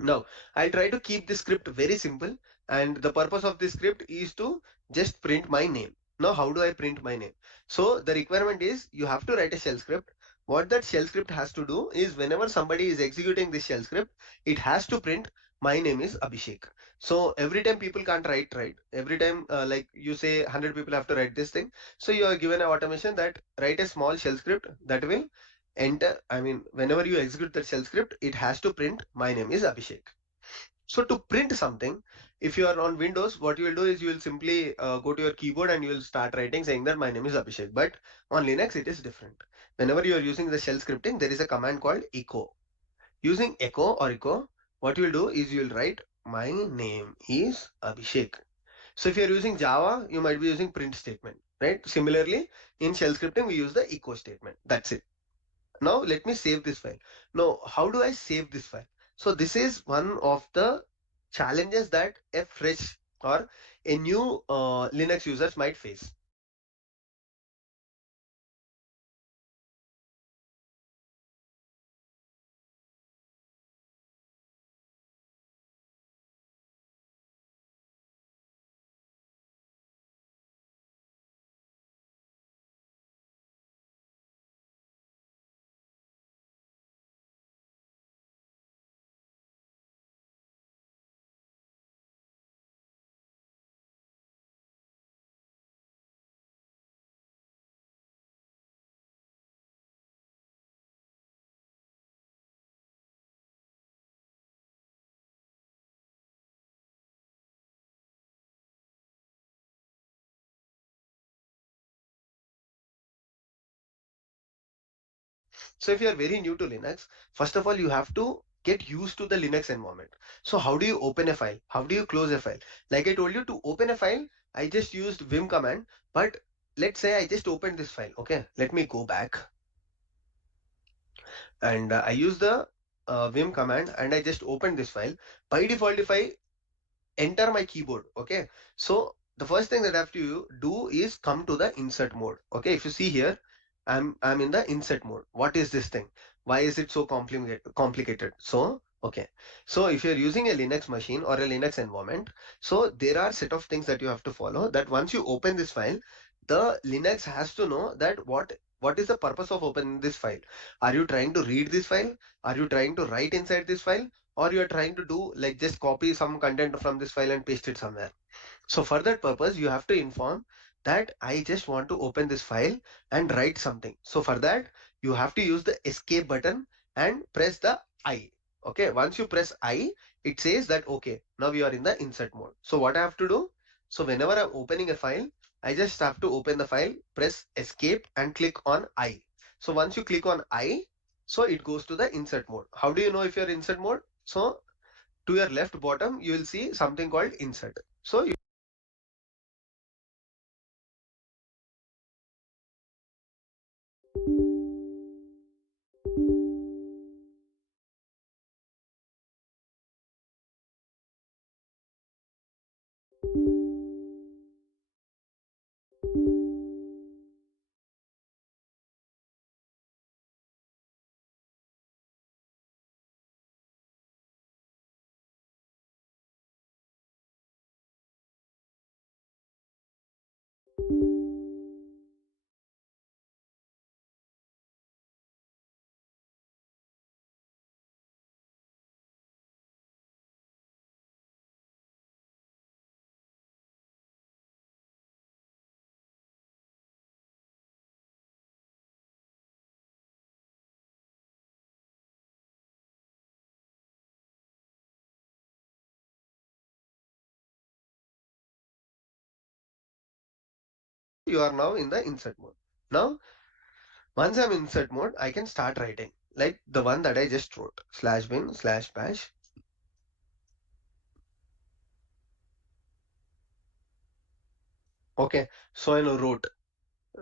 Now, I'll try to keep this script very simple, and the purpose of this script is to just print my name. Now, how do I print my name? So the requirement is you have to write a shell script. What that shell script has to do is whenever somebody is executing this shell script, it has to print my name is Abhishek. So every time people can't write, right? Every time, like you say, 100 people have to write this thing. So you are given an automation that write a small shell script that will enter. I mean, whenever you execute that shell script, it has to print my name is Abhishek. So to print something, if you are on Windows, what you will do is you will simply go to your keyboard and you will start writing saying that my name is Abhishek. But on Linux, it is different. Whenever you are using the shell scripting, there is a command called echo. Using echo, what you will do is you will write my name is Abhishek. So if you are using Java, you might be using print statement, right? Similarly, in shell scripting, we use the echo statement. That's it. Now let me save this file. Now, how do I save this file? So this is one of the challenges that a fresh or a new Linux users might face. So if you are very new to Linux, first of all, you have to get used to the Linux environment. So how do you open a file? How do you close a file? Like I told you, to open a file, I just used vim command, but let's say I just opened this file. Okay, let me go back, and I use the vim command and I just opened this file. By default, if I enter my keyboard, okay, so the first thing that I have to do is come to the insert mode. Okay, if you see here, I'm in the insert mode. What is this thing? Why is it so complicated? So okay, so if you're using a Linux machine or a Linux environment, so there are set of things that you have to follow, that once you open this file, the Linux has to know that what is the purpose of opening this file. Are you trying to read this file? Are you trying to write inside this file? Or you are trying to do like just copy some content from this file and paste it somewhere. So for that purpose, you have to inform that I just want to open this file and write something. So for that, you have to use the escape button and press the I. Okay, once you press I, it says that okay, now you are in the insert mode. So what I have to do? So whenever I'm opening a file, I just have to open the file, press escape and click on I. So once you click on I, so it goes to the insert mode. How do you know if you're insert mode? So to your left bottom, you will see something called insert. So You are now in the insert mode. Now, once I'm in insert mode, I can start writing like the one that I just wrote, slash bin slash bash. Okay, so I wrote.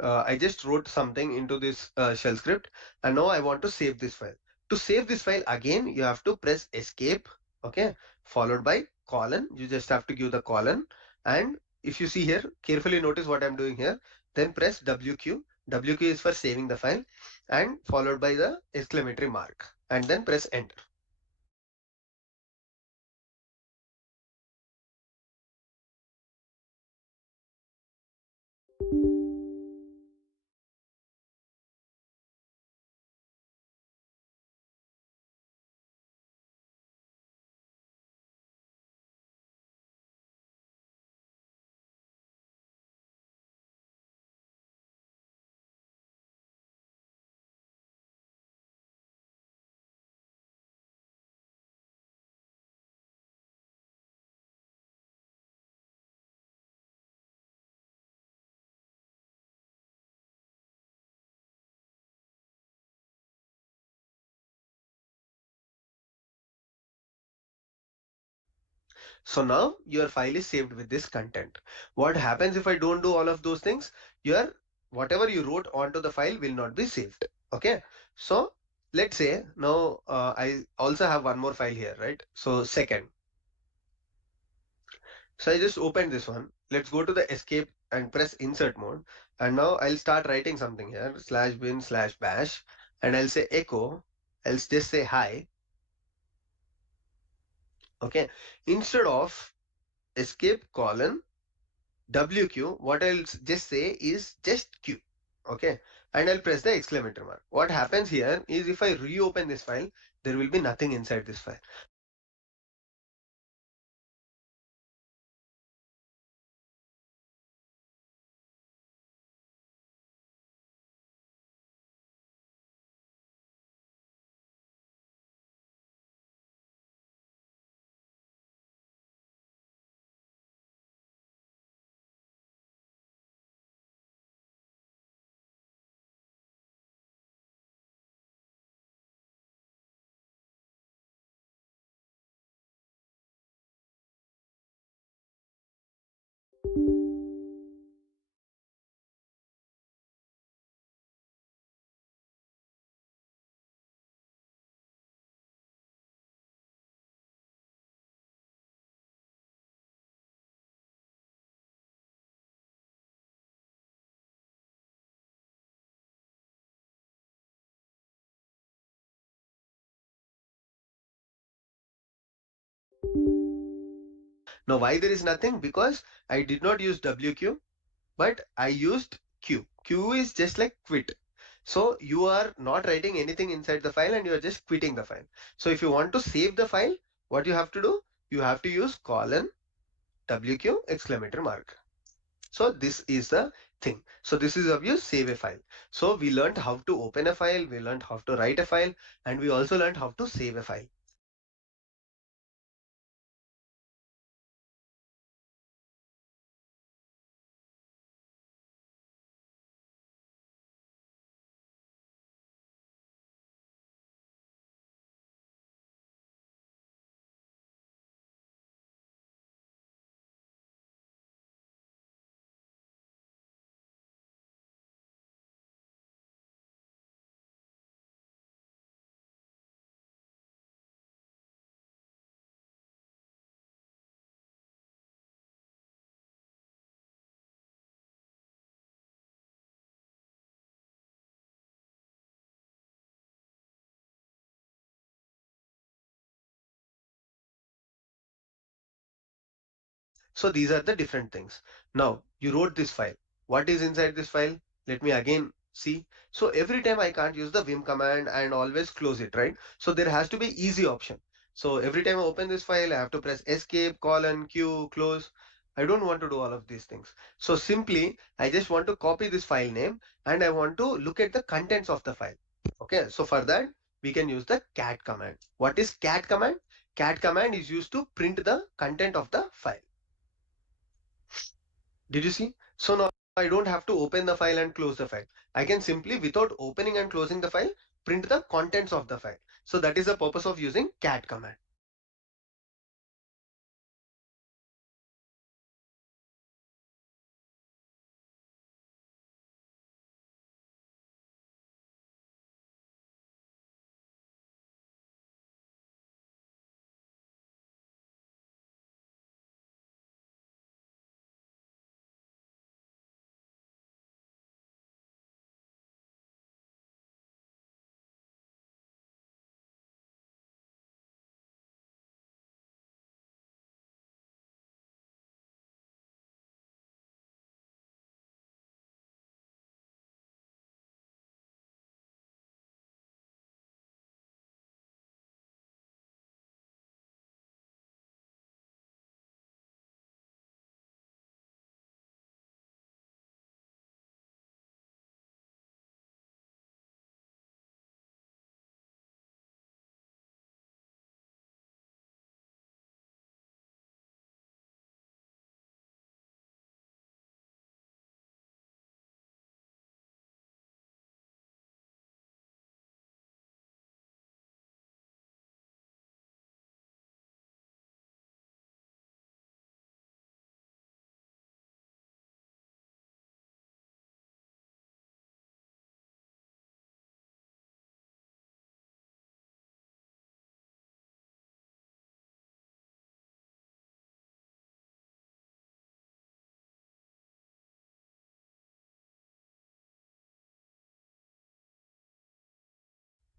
I just wrote something into this shell script, and now I want to save this file. To save this file again, you have to press escape, okay, followed by colon. You just have to give the colon, and if you see here, carefully notice what I'm doing here. Then press WQ. WQ is for saving the file, and followed by the exclamatory mark, and then press enter. So now your file is saved with this content. What happens if I don't do all of those things? Your whatever you wrote onto the file will not be saved. Okay. So let's say now I also have one more file here, right? So second. So I just opened this one. Let's go to the escape and press insert mode. And now I'll start writing something here, slash bin slash bash. And I'll say echo. I'll just say hi. Okay. Instead of escape colon WQ, what I'll just say is just Q. Okay. And I'll press the exclamation mark. What happens here is if I reopen this file, there will be nothing inside this file. Now, why there is nothing? Because I did not use WQ, but I used Q. Q is just like quit. So you are not writing anything inside the file and you are just quitting the file. So if you want to save the file, what you have to do? You have to use colon WQ exclamatory mark. So this is the thing. So this is how you save a file. So we learned how to open a file, we learned how to write a file, and we also learned how to save a file. So these are the different things. Now you wrote this file. what is inside this file? Let me again see. So every time I can't use the vim command and always close it, right? So there has to be easy option. So every time I open this file, I have to press escape, colon, q, close. I don't want to do all of these things. So simply, I just want to copy this file name and I want to look at the contents of the file. Okay, so for that, we can use the cat command. What is cat command? Cat command is used to print the content of the file. Did you see? So now I don't have to open the file and close the file. I can simply, without opening and closing the file, print the contents of the file. So that is the purpose of using cat command.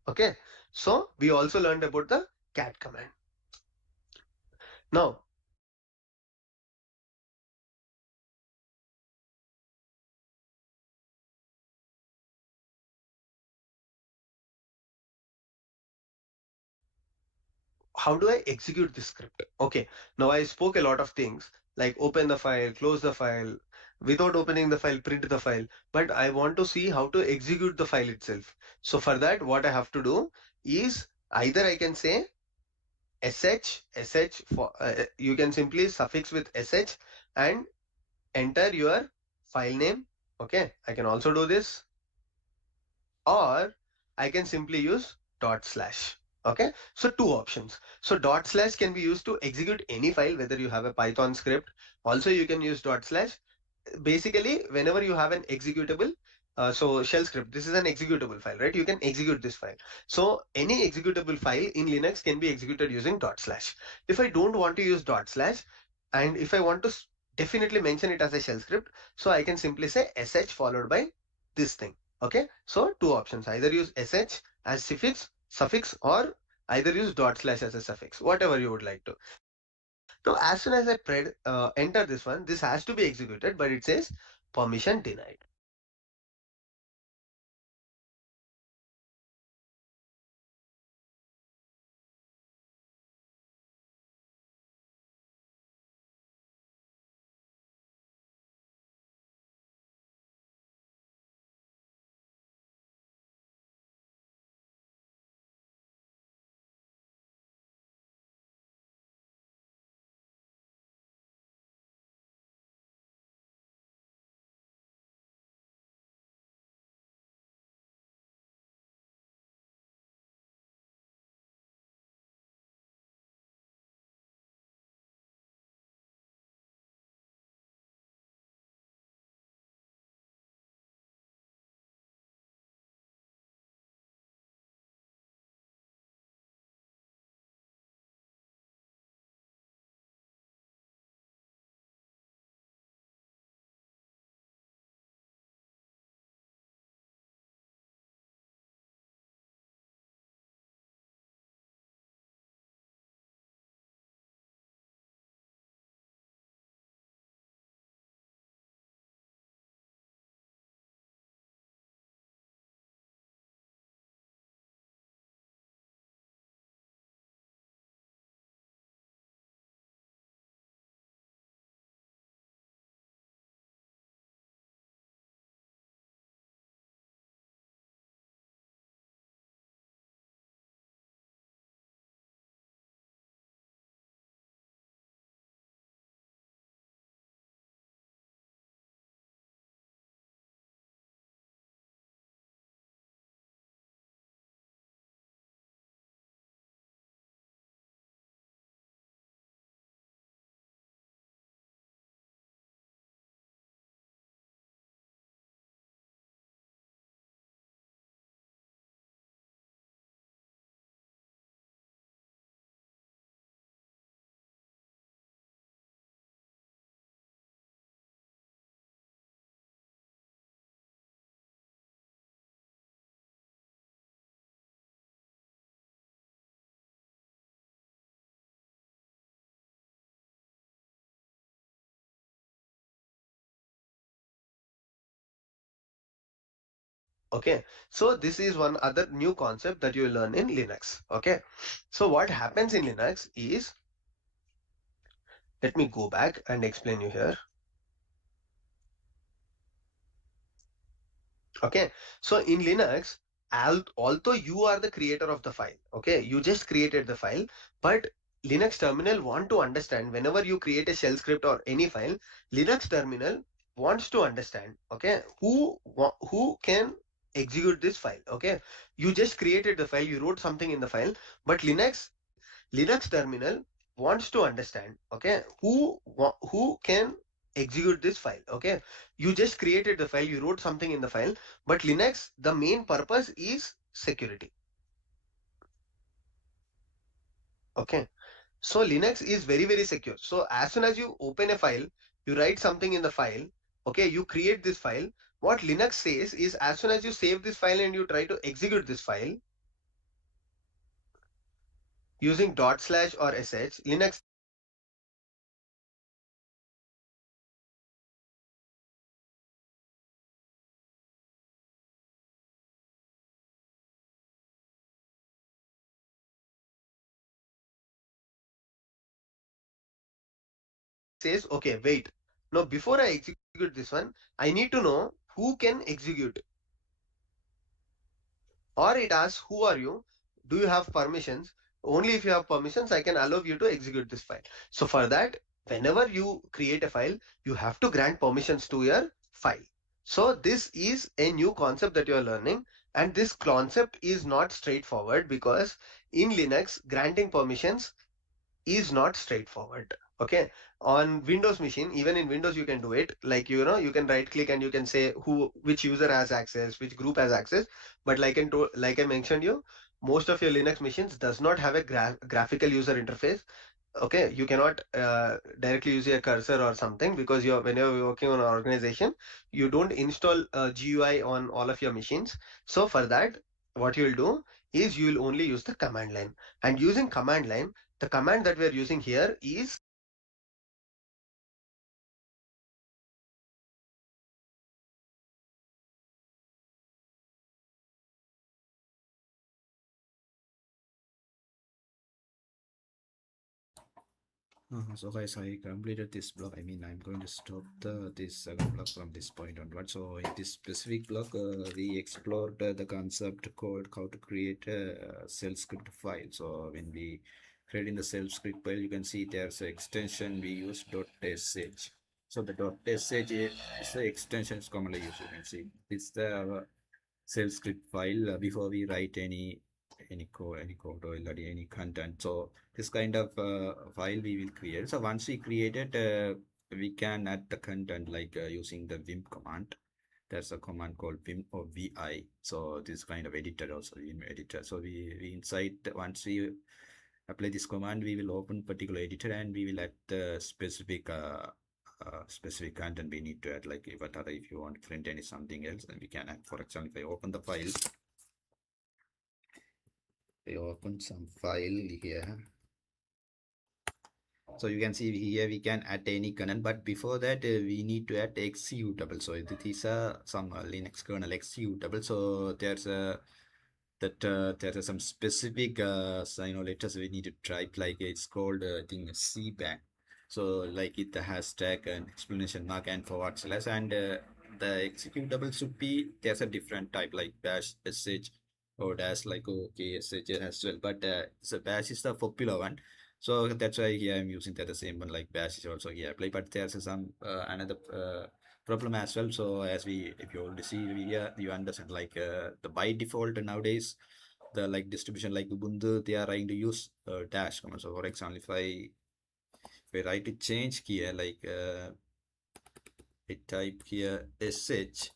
Okay. So we also learned about the cat command. Now, how do I execute this script? Okay. Now I spoke a lot of things like open the file, close the file, without opening the file, print the file. But I want to see how to execute the file itself. So for that, what I have to do is either I can say sh for you can simply suffix with sh and enter your file name. Okay, I can also do this, or I can simply use dot slash. Okay, so two options. So dot slash can be used to execute any file, whether you have a Python script. Also, you can use dot slash. Basically, whenever you have an executable, so shell script, this is an executable file, right? You can execute this file. So any executable file in Linux can be executed using dot slash. If I don't want to use dot slash, and if I want to definitely mention it as a shell script, so I can simply say sh followed by this thing. Okay, so two options: either use sh as suffix, or either use dot slash as a suffix, whatever you would like to. So as soon as I enter this one, this has to be executed, but it says permission denied. Okay, so this is one other new concept that you will learn in Linux. Okay, so what happens in Linux is, let me go back and explain you here. Okay, so in Linux, although you are the creator of the file, okay, you just created the file, but Linux terminal want to understand whenever you create a shell script or any file, Linux terminal wants to understand, okay, who can execute this file. Okay, you just created the file, you wrote something in the file, but Linux terminal wants to understand, okay, who can execute this file. Okay, you just created the file, you wrote something in the file, but Linux, the main purpose is security. Okay, so Linux is very secure. So as soon as you open a file, you write something in the file, okay, you create this file. What Linux says is, as soon as you save this file and you try to execute this file using // or sh, Linux says, okay, wait. Now, before I execute this one, I need to know who can execute. Or it asks, who are you? Do you have permissions? Only if you have permissions, I can allow you to execute this file. So for that, whenever you create a file, you have to grant permissions to your file. So this is a new concept that you are learning. And this concept is not straightforward because in Linux, granting permissions is not straightforward. Okay, on Windows machine, even in Windows you can do it, like, you know, you can right click and you can say which user has access, which group has access. But like I mentioned you, most of your Linux machines does not have a graphical user interface. Okay, you cannot directly use a cursor or something, because when you're working on an organization, you don't install GUI on all of your machines. So for that, what you'll do is you'll only use the command line. And using command line, the command that we're using here is So guys, I completed this block. I mean, I'm going to stop this second block from this point onward. So in this specific block, we explored the concept called how to create a shell script file. So when we create in the shell script file, you can see there's an extension we use .sh. So the .sh is the extension is commonly used. You can see it's the shell script file before we write any code or any content. So this kind of file we will create. So once we create it, we can add the content like using the vim command. There's a command called vim or vi. So this kind of editor also in editor. So we inside once we apply this command, we will open particular editor and we will add the specific content we need to add, like if you want to print any something else, then we can add. For example, if I open the file, I open some file here. So you can see here we can add any kernel, but before that we need to add executable. So these are some Linux kernel executable. So there's a there are some specific letters we need to type, like it's called I think cban. So like it the hashtag and explanation mark and forward slash, and the executable should be, there's a different type like bash sh or dash, like okay sh as well, but so bash is the popular one. So that's why here I'm using that the same one, like bash is also here play, but there's some another problem as well. So as we, if you already see here, you understand like the by default nowadays, the like distribution like Ubuntu, they are trying to use dash command. So for example, if I write to change here, like I type here sh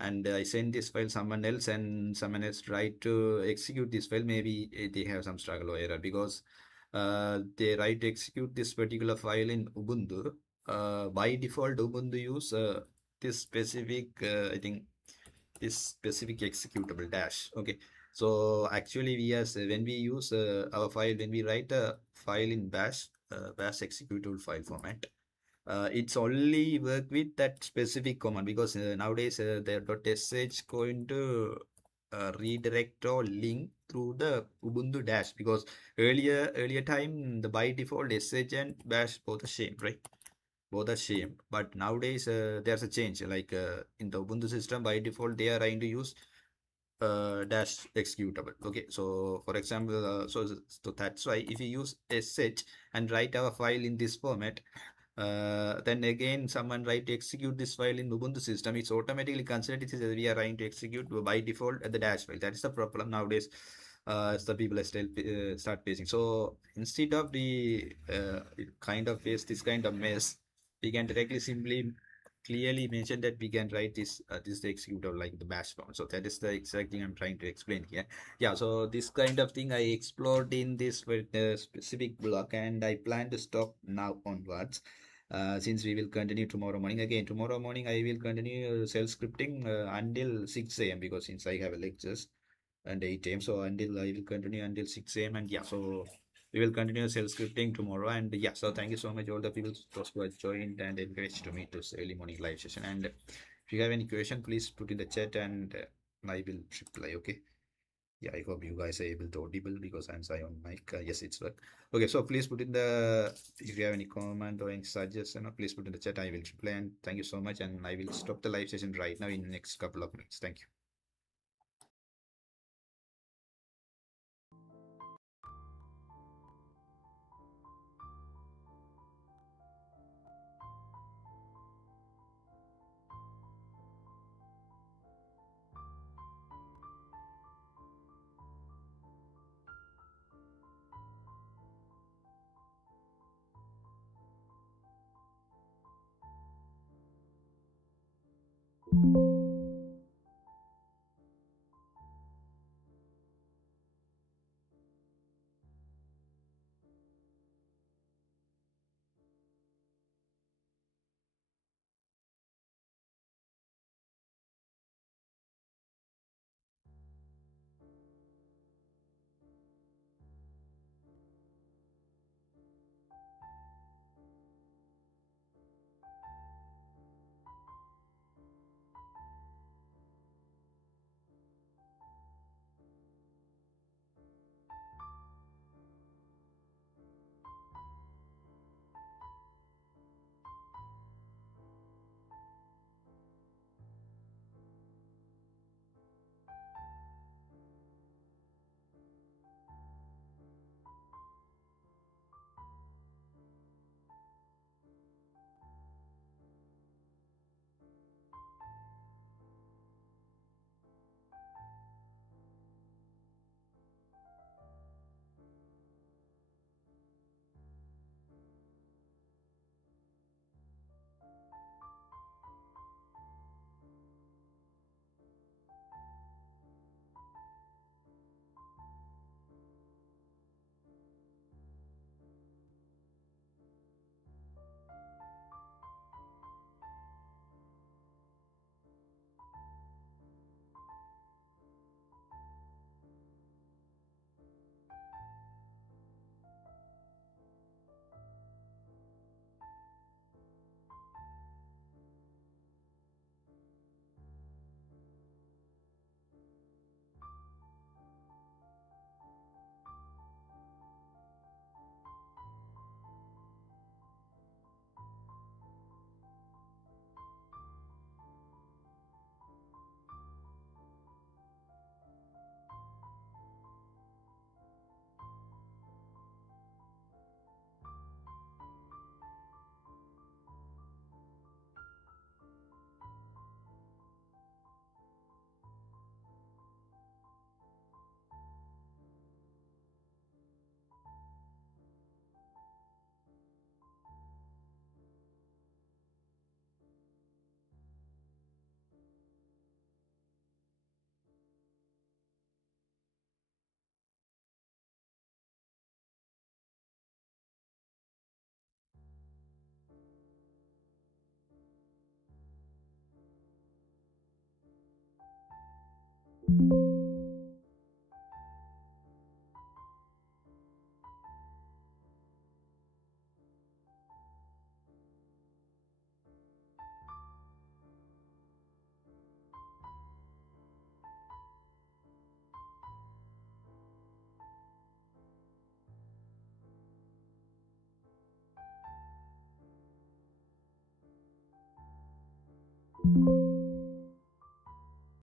and I send this file someone else and someone else try to execute this file, maybe they have some struggle or error because they write to execute this particular file in Ubuntu. By default, Ubuntu use this specific, I think this specific executable dash. Okay, so actually we as when we use our file, when we write a file in bash executable file format, it's only work with that specific command, because nowadays the .sh going to redirect or link through the Ubuntu dash, because earlier time the by default sh and bash both the same, right? Both are same, but nowadays there's a change, like in the Ubuntu system by default they are trying to use dash executable. Okay, so for example, so that's why if you use sh and write our file in this format, then again someone write to execute this file in Ubuntu system, it's automatically considered it is we are trying to execute by default at the dash file. That is the problem nowadays. As the people are still start facing. So instead of the kind of face this kind of mess, we can directly simply clearly mention that we can write this the executable like the bash command. So that is the exact thing I'm trying to explain here. Yeah, so this kind of thing I explored in this specific block, and I plan to stop now onwards. Since we will continue tomorrow morning again. Tomorrow morning I will continue self scripting until 6 a.m. because since I have a lectures and 8 a.m. So until I will continue until 6 a.m. And yeah, so we will continue self scripting tomorrow. And yeah, so thank you so much all the people those who have joined and encouraged to meet this early morning live session. And if you have any question, please put in the chat and I will reply. Okay. Yeah, I hope you guys are able to audible because I'm sorry on mic. Yes, it's work. Okay, so please put in the if you have any comment or any suggestion, please put in the chat. I will reply. And thank you so much. And I will stop the live session right now in the next couple of minutes. Thank you.